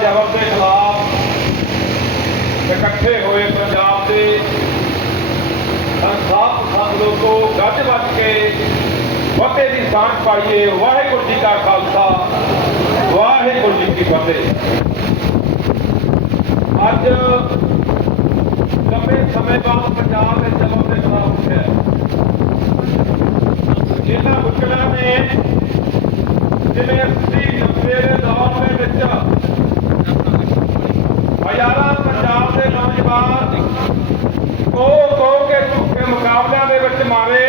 ਜ਼ਬਰ ਦੇ ਖਿਲਾਫ ਇਕੱਠੇ ਹੋਏ ਪੰਜਾਬ ਦੇ ਸੰਸਾਪ ਸੰਗ ਲੋਕੋ ਗੱਜ ਵੱਜ ਕੇ ਫਤਿਹ ਦੀ ਸਾਂਝ ਪਾਈਏ। ਵਾਹਿਗੁਰੂ ਜੀ ਕਾ ਖਾਲਸਾ, ਵਾਹਿਗੁਰੂ ਜੀ ਕੀ ਫਤਿਹ। ਅੱਜ ਲੰਬੇ ਸਮੇਂ ਬਾਅਦ ਪੰਜਾਬ ਦੇ ਜ਼ਬਰ ਦੇ ਖਿਲਾਫ ਉੱਠਿਆ ਇਹਨਾਂ ਮੁਸ਼ਕਲਾਂ ਨੇ, ਜਿਵੇਂ ਅਸੀਂ ਨੱਬੇ ਦੇ ਦੌਰ ਦੇ ਵਿੱਚ ਹਜ਼ਾਰਾਂ ਪੰਜਾਬ ਦੇ ਨੌਜਵਾਨ ਕੋ ਕੋ ਕੇ ਝੂਠੇ ਮੁਕਾਬਲਿਆਂ ਦੇ ਵਿੱਚ ਮਾਰੇ।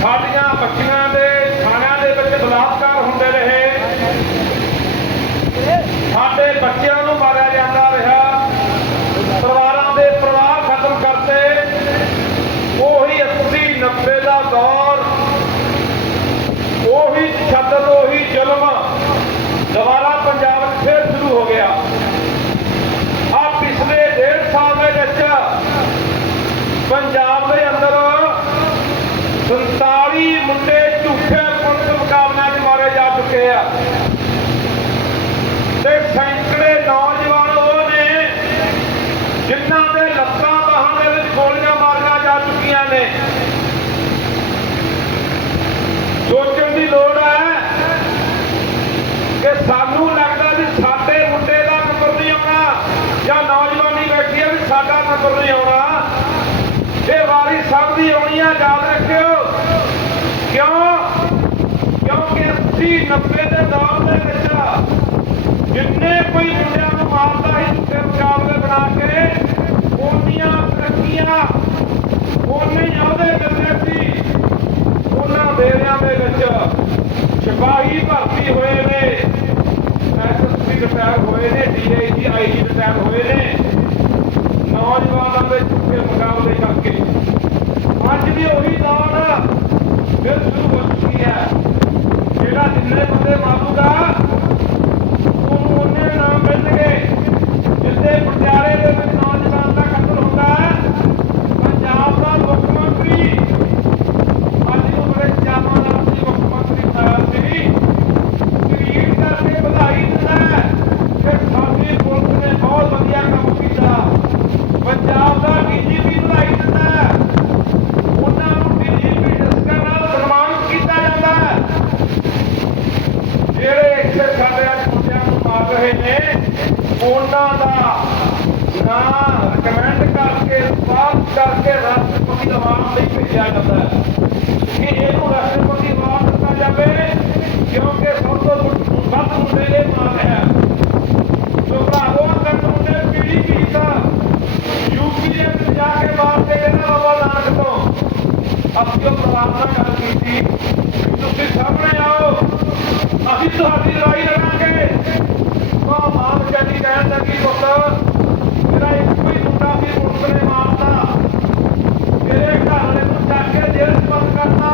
ਸਾਡੀਆਂ ਬੱਚੀਆਂ ਦੇ ਥਾਣਿਆਂ ਦੇ ਵਿੱਚ ਬਲਾਤਕਾਰ ਹੁੰਦੇ ਰਹੇ। ਸਾਡੇ ਬੱਚਿਆਂ ਨੂੰ ਮਾਰਿਆ ਜਾਂਦਾ ਰਿਹਾ ਪਰਿਵਾਰਾਂ ਦੇ ਪਰਿਵਾਰ ਖਤਮ ਕਰਤੇ ਉਹੀ 80 90 ਦਾ ਦੌਰ ਉਹੀ ਤਸ਼ੱਦਦ ਉਹੀ ਜ਼ੁਲਮ ਦੁਬਾਰਾ ਪੰਜਾਬ 'ਚ ਫੇਰ ਸ਼ੁਰੂ ਹੋ ਗਿਆ ਆ ਪਿਛਲੇ ਡੇਢ ਸਾਲ ਦੇ ਵਿੱਚ ਪੰਜਾਬ ਦੇ ਅੰਦਰ 47 ਮੁੰਡੇ ਝੂਠੇ ਪੁਲਿਸ ਮੁਕਾਬਲਿਆਂ 'ਚ ਮਾਰੇ ਜਾ ਚੁੱਕੇ ਆ ਤੇ ਸੈਂਕੜੇ ਨੌਜਵਾਨ ਉਹ ਨੇ ਜਿਨ੍ਹਾਂ ਦੇ ਲੱਤਾਂ ਬਾਹਾਂ ਦੇ ਵਿੱਚ ਗੋਲੀਆਂ ਮਾਰੀਆਂ ਜਾ ਚੁੱਕੀਆਂ ਨੇ ਸੋਚਣ ਦੀ ਲੋੜ ਹੈ ਕਿ ਸਾਨੂੰ ਲੱਗਦਾ ਵੀ ਸਾਡੇ ਮੁੰਡੇ ਦਾ ਨੰਬਰ ਨਹੀਂ ਆਉਣਾ ਜਾਂ ਨੌਜਵਾਨੀ ਬੈਠੀ ਹੈ ਵੀ ਸਾਡਾ ਨਹੀਂ ਆਉਣਾ। ਇਹ ਵਾਰੀ ਸਭ ਦੀ ਆਉਣੀ ਆ, ਯਾਦ ਰੱਖਿਓ। ਕਿਉਂ? ਕਿਉਂਕਿ 80 90 ਦੇ ਦੌਰ ਦੇ ਵਿੱਚ ਜਿੰਨੇ ਕੋਈ ਮੁੰਡਿਆਂ ਨੂੰ ਮਾਰਦਾ ਸੀ ਝੂਠੇ ਮੁਕਾਬਲੇ ਬਣਾ ਕੇ ਉਹਨੀਆਂ ਤਰੱਕੀਆਂ ਉਹਨੇ ਹੀ ਅਹੁਦੇ ਮਿਲਦੇ ਸੀ ਉਹਨਾਂ ਡੇਰਿਆਂ ਦੇ ਵਿੱਚ ਸਿਪਾਹੀ ਭਰਤੀ ਹੋਏ ਨੇ ਐਸਐਸਪੀ ਰਿਟਾਇਰ ਹੋਏ ਨੇ ਡੀਆਈਜੀ ਆਈਜੀ ਰਿਟਾਇਰ ਹੋਏ ਨੇ ਨੌਜਵਾਨਾਂ ਦੇ ਝੂਠੇ ਮੁਕਾਬਲੇ ਕਰਕੇ ਅੱਜ ਵੀ ਉਹੀ ਦੌੜ ਫਿਰ ਸ਼ੁਰੂ ਹੋ ਚੁੱਕੀ ਹੈ ਜਿਹੜਾ ਜਿੰਨੇ ਬੰਦੇ ਮਾਰੂਗਾ ਉਹਨੂੰ ਉਹਨੇ ਨਾਮ ਮਿਲਣਗੇ ਜਿੱਦੇ ਪਟਿਆਲੇ ਦੇ ਵਿੱਚ ਨੌਜਵਾਨ ਦਾ ਕਤਲ ਹੁੰਦਾ ਹੈ ਪੰਜਾਬ ਦਾ ਮੁੱਖ ਮੰਤਰੀ ਅੱਜ ਨੂੰ ਬੜੇ ਚਾਵਾਂ ਨਾਲ ਸੀ ਮੁੱਖ ਮੰਤਰੀ ਬਣਾਇਆ ਸੀ ਗਰੀਬ ਕਰਕੇ ਵਧਾਈ ਦਿੰਦਾ ਹੈ ਕਿ ਸਾਡੀ ਪੁਲਿਸ ਨੇ ਬਹੁਤ ਵਧੀਆ ਕੰਮ ਕੀਤਾ ਪੰਜਾਬ ਦਾ ਡੀਜੀਪੀ ਵਧਾਈ ਦਿੰਦਾ ਹੈ ਉਹਨਾਂ ਨੂੰ ਡੀਜੀਪੀ ਡਿਸਕਾ ਨਾਲ ਸਨਮਾਨਿਤ ਕੀਤਾ ਜਾਂਦਾ ਹੈ ਜਿਹੜੇ ਸਾਡੇ ਅੱਜ ਨੂੰ ਮਾਰ ਰਹੇ ਨੇ। ਉਹਨਾਂ ਦਾ ਨਾਂ ਰეკਮੈਂਡ ਕਰਕੇ ਪਾਸ ਕਰਕੇ ਰਾਸ਼ਟਰਪਤੀ ਅਵਾਰਡ ਲਈ ਭੇਜਿਆ ਜਾਂਦਾ ਹੈ। ਕਿ ਇਹਨੂੰ ਰਾਸ਼ਟਰਪਤੀ ਅਵਾਰਡ ਦਿੱਤਾ ਜਾਵੇ, ਕਿਉਂਕਿ ਸਭ ਤੋਂ ਵੱਧ ਮੁੰਡੇ ਦੇ ਮਾਰ ਰਿਹਾ ਸੋ ਭਰਾਵੋ ਤੱਕ ਮੁੰਡੇ ਪੀੜੀ ਪੀੜੀ ਯੂਪੀ ਦੇ ਜਾ ਕੇ ਬਾਹਰ ਦੇ ਇਹਨਾਂ ਬਾਬਾ ਨਾਨਕ ਤੋਂ ਅਸੀਂ ਉਹ ਪਰਿਵਾਰ ਗੱਲ ਕੀਤੀ। ਤੁਸੀਂ ਸਾਹਮਣੇ ਆਓ। ਅਸੀਂ ਤੁਹਾਡੀ ਲੜਾਈ ਲੜਾਂਗੇ। ਉਹ ਮਾਨ ਕਹਿੰਦੀ ਕਹਿਣ ਲੱਗੀ, ਪੁੱਤ, ਮੇਰਾ ਇੱਕੋ ਹੀ ਮੁੰਡਾ ਸੀ ਪੁਲਿਸ ਨੇ ਮਾਰਤਾ ਮੇਰੇ ਘਰ ਵਾਲੇ ਨੂੰ ਚੱਕ ਕੇ ਜੇਲ੍ਹ 'ਚ ਬੰਦ ਕਰਤਾ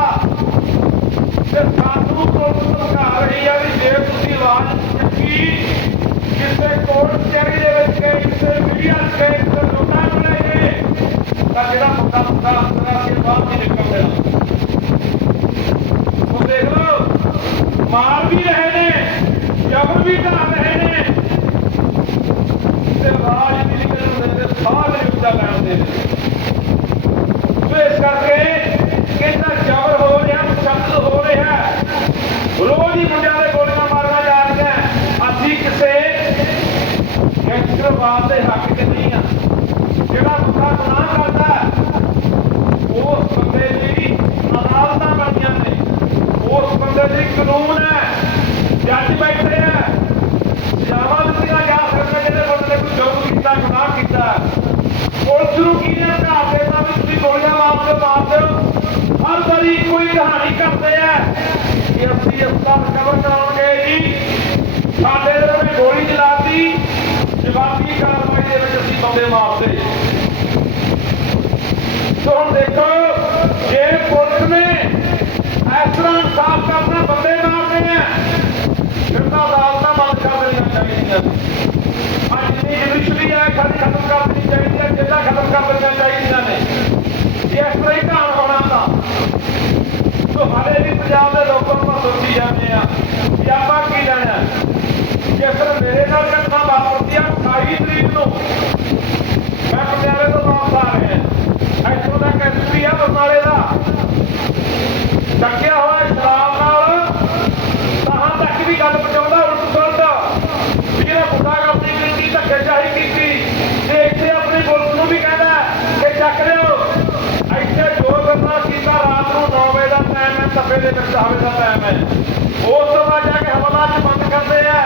ਤੇ ਸਾਨੂੰ ਪੁਲਿਸ ਧਮਕਾ ਰਹੀ ਆ ਵੀ ਜੇ ਤੁਸੀਂ ਆਵਾਜ਼ ਚੱਕੀ, ਕਿਸੇ ਕੋਰਟ ਕਚਹਿਰੀ ਦੇ ਵਿੱਚ ਗਏ, ਕਿਸੇ ਮੀਡੀਆ 'ਚ ਗਏ ਕਿਸੇ ਲੋਕਾਂ ਨੂੰ ਲੈ ਗਏ, ਤਾਂ ਜਿਹੜਾ ਮੁੰਡਾ ਮੁੰਡਾ ਅੰਦਰ ਆ ਕੇ ਬਾਹਰ ਨਹੀਂ ਵਾਪਸੀ ਤੋਂ ਦੇਖੋ, ਜੇ ਪੁਲਿਸ ਨੇ ਇਸ ਤਰ੍ਹਾਂ ਸਾਫ਼ ਕਰਨਾ ਬੰਦੇ ਮਾਰਦੇ ਆ ਫਿਰ ਤਾਂ ਅਦਾਲਤਾਂ ਬੰਦ ਕਰ ਦੇਣੀਆਂ ਚਾਹੀਦੀਆਂ। ਅੱਜ ਦੀ ਜੁਡੀਸ਼ਰੀ ਹੈ ਖਤਮ ਖਤਮ ਕਰ ਦੇਣੀ ਚਾਹੀਦੀ ਹੈ ਜਿੱਦਾਂ ਖਤਮ ਕਰ ਦੇਣੀਆਂ ਚਾਹੀਦੀਆਂ ਨੇ। ਜੇ ਇਸ ਤਰ੍ਹਾਂ ਹੀ ਢਾਣ ਹੋਣਾ ਤਾਂ। ਤੋਂ ਹਾਲੇ ਵੀ ਪੰਜਾਬ ਦੇ ਲੋਕਾਂ ਨੂੰ ਸੋਚੀ ਜਾਂਦੇ ਆ ਕਿ ਆਪਾਂ ਕੀ ਲੈਣਾ। ਜੇਕਰ ਮੇਰੇ ਨਾਲ ਘਟਨਾ ਵਾਪਰਦੀ ਆ 28 ਤਰੀਕ ਨੂੰ ਮੈਂ ਪਟਿਆਲੇ ਤੋਂ ਵਾਪਸ ਆ ਰਿਹਾ ਇੱਥੋਂ ਦਾ ਕੈਸਟਰੀ ਆ ਬਸਾਲੇ ਦਾ ਟੱਕਿਆ ਹੋਇਆ ਇਸਲਾਮ ਨਾਲ ਤਹਾਂ ਤੱਕ ਵੀ ਗੱਲ ਪਹੁੰਚਾਉਂਦਾ ਉਲਟ ਸੁਲਟ ਜਿਹਨੇ ਗੁੱਸਾ ਕਰਦੀ ਕੀਤੀ ਧੱਕੇ ਚਾਹੀ ਕੀਤੀ ਤੇ ਇੱਥੇ ਆਪਣੀ ਪੁਲਿਸ ਨੂੰ ਵੀ ਕਹਿੰਦਾ ਕਿ ਚੱਕ ਲਿਓ ਇੱਥੇ ਜੋ ਕਰਨਾ ਕੀਤਾ ਰਾਤ ਨੂੰ 9 ਵਜੇ ਦਾ ਟਾਈਮ ਹੈ ਸਫੇ ਦੇ ਵਿੱਚ ਹਵੇ ਦਾ ਟਾਈਮ ਹੈ ਉਸ ਤੋਂ ਬਾਅਦ ਜਾ ਕੇ ਹਵਾਲਾ ਚ ਬੰਦ ਕਰਦੇ ਆ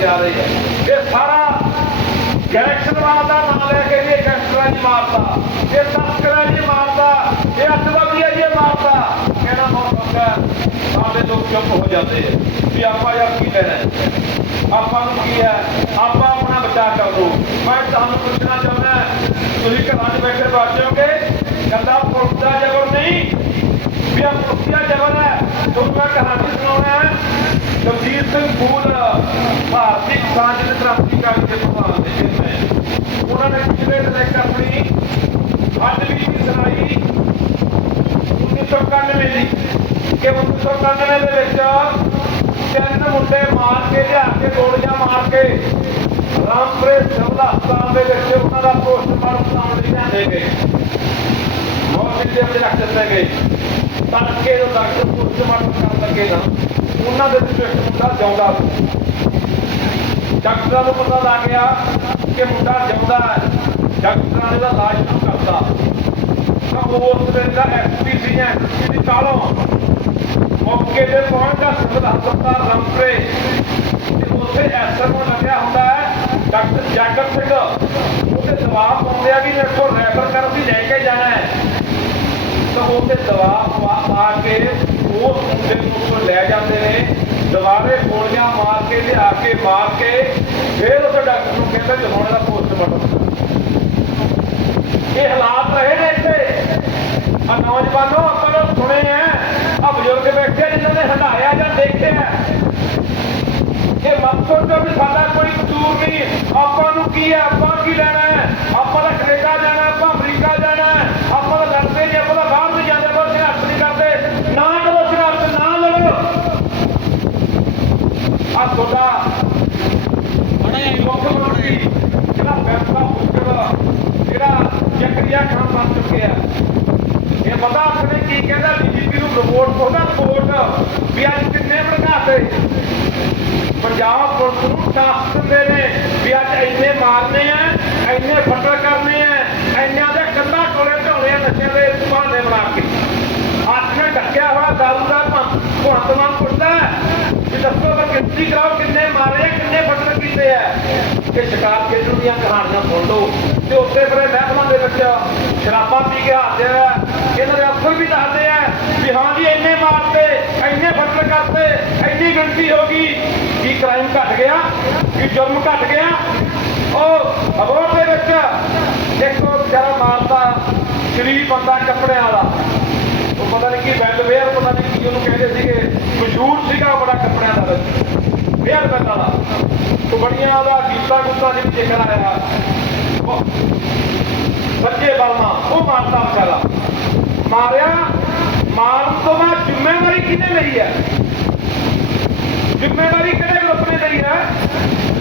ਜਾ ਰਹੇ ਹੈ। ਇਹ ਸਾਰਾ ਗੈਂਗਸਟਰਾਂ ਦਾ ਨਾਮ ਲੈ ਕੇ ਇਹ ਗੈਂਗਸਟਰਾਂ ਜੀ ਮਾਰਦਾ ਇਹ ਤਸਕਰਾਂ ਜੀ ਮਾਰਦਾ ਇਹ ਅੱਤਵਾਦੀਆਂ ਜੀ ਮਾਰਦਾ ਕਹਿਣਾ ਬਹੁਤ ਸਾਡੇ ਲੋਕ ਚੁੱਪ ਹੋ ਜਾਂਦੇ ਆ। ਵੀ ਆਪਾਂ ਯਾਰ ਕੀ ਲੈਣਾ ਆਪਾਂ ਨੂੰ ਕੀ ਹੈ? ਆਪਾਂ ਆਪਣਾ ਬਚਾਅ ਕਰ ਲਓ। ਮੈਂ ਤੁਹਾਨੂੰ ਪੁੱਛਣਾ ਚਾਹੁੰਦਾ, ਤੁਸੀਂ ਘਰਾਂ 'ਚ ਬੈਠੇ ਬਾਜੋਗੇ ਕਹਿੰਦਾ ਪੁਲਿਸ ਦਾ ਨਹੀਂ। ਵੀ ਆ ਜ਼ਬਰ ਹੈ ਤੁਹਾਨੂੰ ਮੈਂ ਕਹਾਣੀ ਸੁਣਾਉਣਾ ਹੈ। ਜਗਜੀਤ ਸਿੰਘ ਫੂਲ, ਭਾਰਤੀ ਕਿਸਾਨ ਜਨ ਕ੍ਰਾਂਤੀਕਾਰੀ ਦੇ ਪ੍ਰਧਾਨ ਦੇ ਚੇਅਰਮੈਨ ਉਹਨਾਂ ਨੇ ਪਿਛਲੇ ਦਿਨ ਇੱਕ ਆਪਣੀ ਅੱਜ ਵੀ ਸੁਣਾਈ 1991 ਦੀ ਕਿ 1991 ਦੇ ਵਿੱਚ ਤਿੰਨ ਮੁੰਡੇ ਮਾਰ ਕੇ ਲਿਆ ਕੇ, ਗੋਲੀਆਂ ਮਾਰ ਕੇ ਰਾਮਪੁਰੇ ਸਿਵਲ ਹਸਪਤਾਲ ਦੇ ਵਿੱਚ ਉਹਨਾਂ ਦਾ ਪੋਸਟਮਾਰਟਮ ਕਰਾਉਣ ਲਈ ਲਿਆਂਦੇ ਗਏ। ਮੌਤ ਦੇ ਉੱਤੇ ਰੱਖ ਦਿੱਤੇ ਗਏ। ਤੜਕੇ ਨੂੰ ਡਾਕਟਰ ਪੋਸਟਮਾਰਟਮ ਕਰਨ ਲੱਗੇ ਨਾ, ਉਹਨਾਂ ਦੇ ਵਿੱਚ ਮੁੰਡਾ ਜਿਉਂਦਾ ਡਾਕਟਰਾਂ ਨੂੰ ਪਤਾ ਲੱਗ ਗਿਆ ਕਿ ਮੁੰਡਾ ਜਿਉਂਦਾ ਹੈ। ਡਾਕਟਰਾਂ ਨੇ ਦਾ ਇਲਾਜ ਸ਼ੁਰੂ ਕਰਤਾ। ਤਾਂ ਉਸ ਵੇਲੇ ਦਾ ਐਸਪੀ ਸੀ ਐਸਪੀ ਦੀ ਕਾਲੋਂ ਮੌਕੇ ਤੇ ਪਹੁੰਚਦਾ ਸਿਵਲ ਹਸਪਤਾਲ ਰੰਪਰੇ ਤੇ ਉੱਥੇ ਐਸਰ ਲੱਗਿਆ ਹੁੰਦਾ ਹੈ, ਡਾਕਟਰ ਜਾਗਰ ਸਿੰਘ। ਉਹਦੇ ਜਵਾਬ ਪਾਉਂਦੇ ਆ ਵੀ ਮੇਰੇ ਕੋਲ ਰੈਫਰ ਕਰਨ ਦੀ ਲੈ ਕੇ ਜਾਣਾ ਹੈ। ਤਾਂ ਉਹਦੇ ਜਵਾਬ ਪਾ ਕੇ ਉਸ ਮੁੰਡੇ ਨੂੰ ਉੱਥੋਂ ਲੈ ਜਾਂਦੇ ਨੇ। ਦੁਬਾਰੇ ਗੋਲੀਆਂ ਮਾਰ ਕੇ ਲਿਆ ਕੇ, ਮਾਰ ਕੇ ਫਿਰ ਉਸ ਡਾਕਟਰ ਨੂੰ ਕਹਿੰਦਾ ਕਿ ਹੁਣ ਇਹਦਾ ਪੋਸਟਮਾਰਟਮ ਇਹ ਹਾਲਾਤ ਰਹੇ ਨੇ ਇੱਥੇ। ਆ ਨੌਜਵਾਨੋ, ਆਪਾਂ ਨੂੰ ਸੁਣੇ ਆ। ਆ ਬਜ਼ੁਰਗ ਬੈਠੇ ਆ ਜਿਨ੍ਹਾਂ ਨੇ ਹਟਾਇਆ ਜਾਂ ਦੇਖਿਆ। ਇਹ ਮਕਸਦ ਤੋਂ ਵੀ ਸਾਡਾ ਕੋਈ ਕਸੂਰ ਨਹੀਂ। ਆਪਾਂ ਨੂੰ ਕੀ ਹੈ ਆਪਾਂ ਕੀ ਲੈਣਾ ਹੈ ਆਪਾਂ ਤਾਂ ਕੈਨੇਡਾ ਜਾਣਾ ਆਪਾਂ ਅਮਰੀਕਾ ਜਾਣਾ ਹੈ, ਆਪਾਂ ਤਾਂ ਲੜਦੇ ਨਹੀਂ ਆਪਾਂ ਤਾਂ ਬਾਹਰ ਨਹੀਂ ਜਾਂਦੇ ਪਰ ਸੰਘਰਸ਼ ਨਹੀਂ ਕਰਦੇ ਨਾ ਕਰੋ ਸੰਘਰਸ਼ ਨਾ ਲੜੋ ਆ ਤੁਹਾਡਾ ਮੁੱਖ ਮੰਤਰੀ ਜਿਹੜਾ ਫੈਸਲਾ ਪੁੱਛਦਾ ਜਿਹੜਾ ਜਕਰੀਆ ਖਾਨ ਬਣ ਚੁੱਕਿਆ ਇਹ ਪਤਾ ਆਪਣੇ ਕੀ ਕਹਿੰਦਾ ਬੀਜੇਪੀ ਨੂੰ ਰਿਪੋਰਟ ਕੋਹਦਾ ਰਿਪੋਰਟ ਵੀ ਅੱਜ ਕਿੰਨੇ ਭੜਕਾਤੇ ਪੰਜਾਬ ਪੁਲਿਸ ਨੂੰ ਟਾਸਕ ਦਿੰਦੇ ਨੇ ਵੀ ਅੱਜ ਇੰਨੇ ਮਾਰਨੇ ਆ ਇੰਨੇ ਫੱਟੜ ਕਰਨੇ ਆ ਇੰਨਿਆਂ ਦੇ ਕੰਧਾਂ ਟੋਲੇ ਢਾਉਣੇ ਆ ਨਸ਼ਿਆਂ ਦੇ ਬਹਾਨੇ ਬਣਾ ਕੇ ਹੱਥ ਨਾਲ ਢੱਕਿਆ ਹੋਇਆ ਦਾਰੂ ਦਾ ਭਗਤ ਮਾਨ ਪੁੱਛਦਾ ਦੱਸੋ ਮੈਂ ਗਿਣਤੀ ਕਰਾਓ, ਕਿੰਨੇ ਮਾਰੇ, ਕਿੰਨੇ ਫੱਟੜ ਕੀਤੇ ਆ? ਕਿ ਸ਼ਿਕਾਰ ਖੇਡਣ ਦੀਆਂ ਕਹਾਣੀਆਂ ਸੁਣ ਲਓ। ਤੇ ਉੱਤੇ ਫਿਰ ਇਹ ਦੇ ਵਿੱਚ ਸ਼ਰਾਬਾਂ ਪੀ ਕੇ ਹਾਜ਼ਰ ਆ। ਇਹਨਾਂ ਦੇ ਅਫਸਰ ਵੀ ਦੱਸਦੇ ਆ ਵੀ ਹਾਂ ਜੀ, ਇੰਨੇ ਮਾਰਤੇ, ਇੰਨੇ ਫੱਟੜ ਕਰਤੇ, ਇੰਨੀ ਗਿਣਤੀ ਹੋ ਗਈ। ਕੀ ਕ੍ਰਾਈਮ ਘਟ ਗਿਆ? ਕੀ ਜੁਰਮ ਘਟ ਗਿਆ? ਉਹ ਅਬੋਰ ਦੇ ਵਿੱਚ ਦੇਖੋ, ਵਿਚਾਰਾ ਮਾਰਦਾ, ਸ਼ਰੀਫ ਬੰਦਾ ਕੱਪੜਿਆਂ ਵਾਲਾ। ਉਹ ਪਤਾ ਨਹੀਂ ਕੀ ਬੈੱਡ ਪਤਾ ਨਹੀਂ ਕੀ ਉਹਨੂੰ ਕਹਿੰਦੇ ਸੀਗੇ। ਮਸ਼ਹੂਰ ਸੀਗਾ ਬੜਾ ਕੱਪੜਿਆਂ ਦਾ ਵੇਅਰ ਬੈੱਡ ਵਾਲਾ। ਉਹ ਬੜੀਆਂ ਉਹਦਾ ਗੀਤਾਂ ਗੁੱਤਾਂ ਦੇ ਵਿੱਚ ਆਇਆ। ਉਹ ਸੱਚੇ ਉਹ ਮਾਰਦਾ ਵਿਚਾਰਾ। ਮਾਰਿਆ, ਮਾਰਨ ਤੋਂ ਬਾਅਦ ਜ਼ਿੰਮੇਵਾਰੀ ਕਿਹਨੇ ਲਈ ਹੈ? ਜ਼ਿੰਮੇਵਾਰੀ ਕਿਹੜੇ ਗਰੁੱਪ ਨੇ ਲਈ ਹੈ?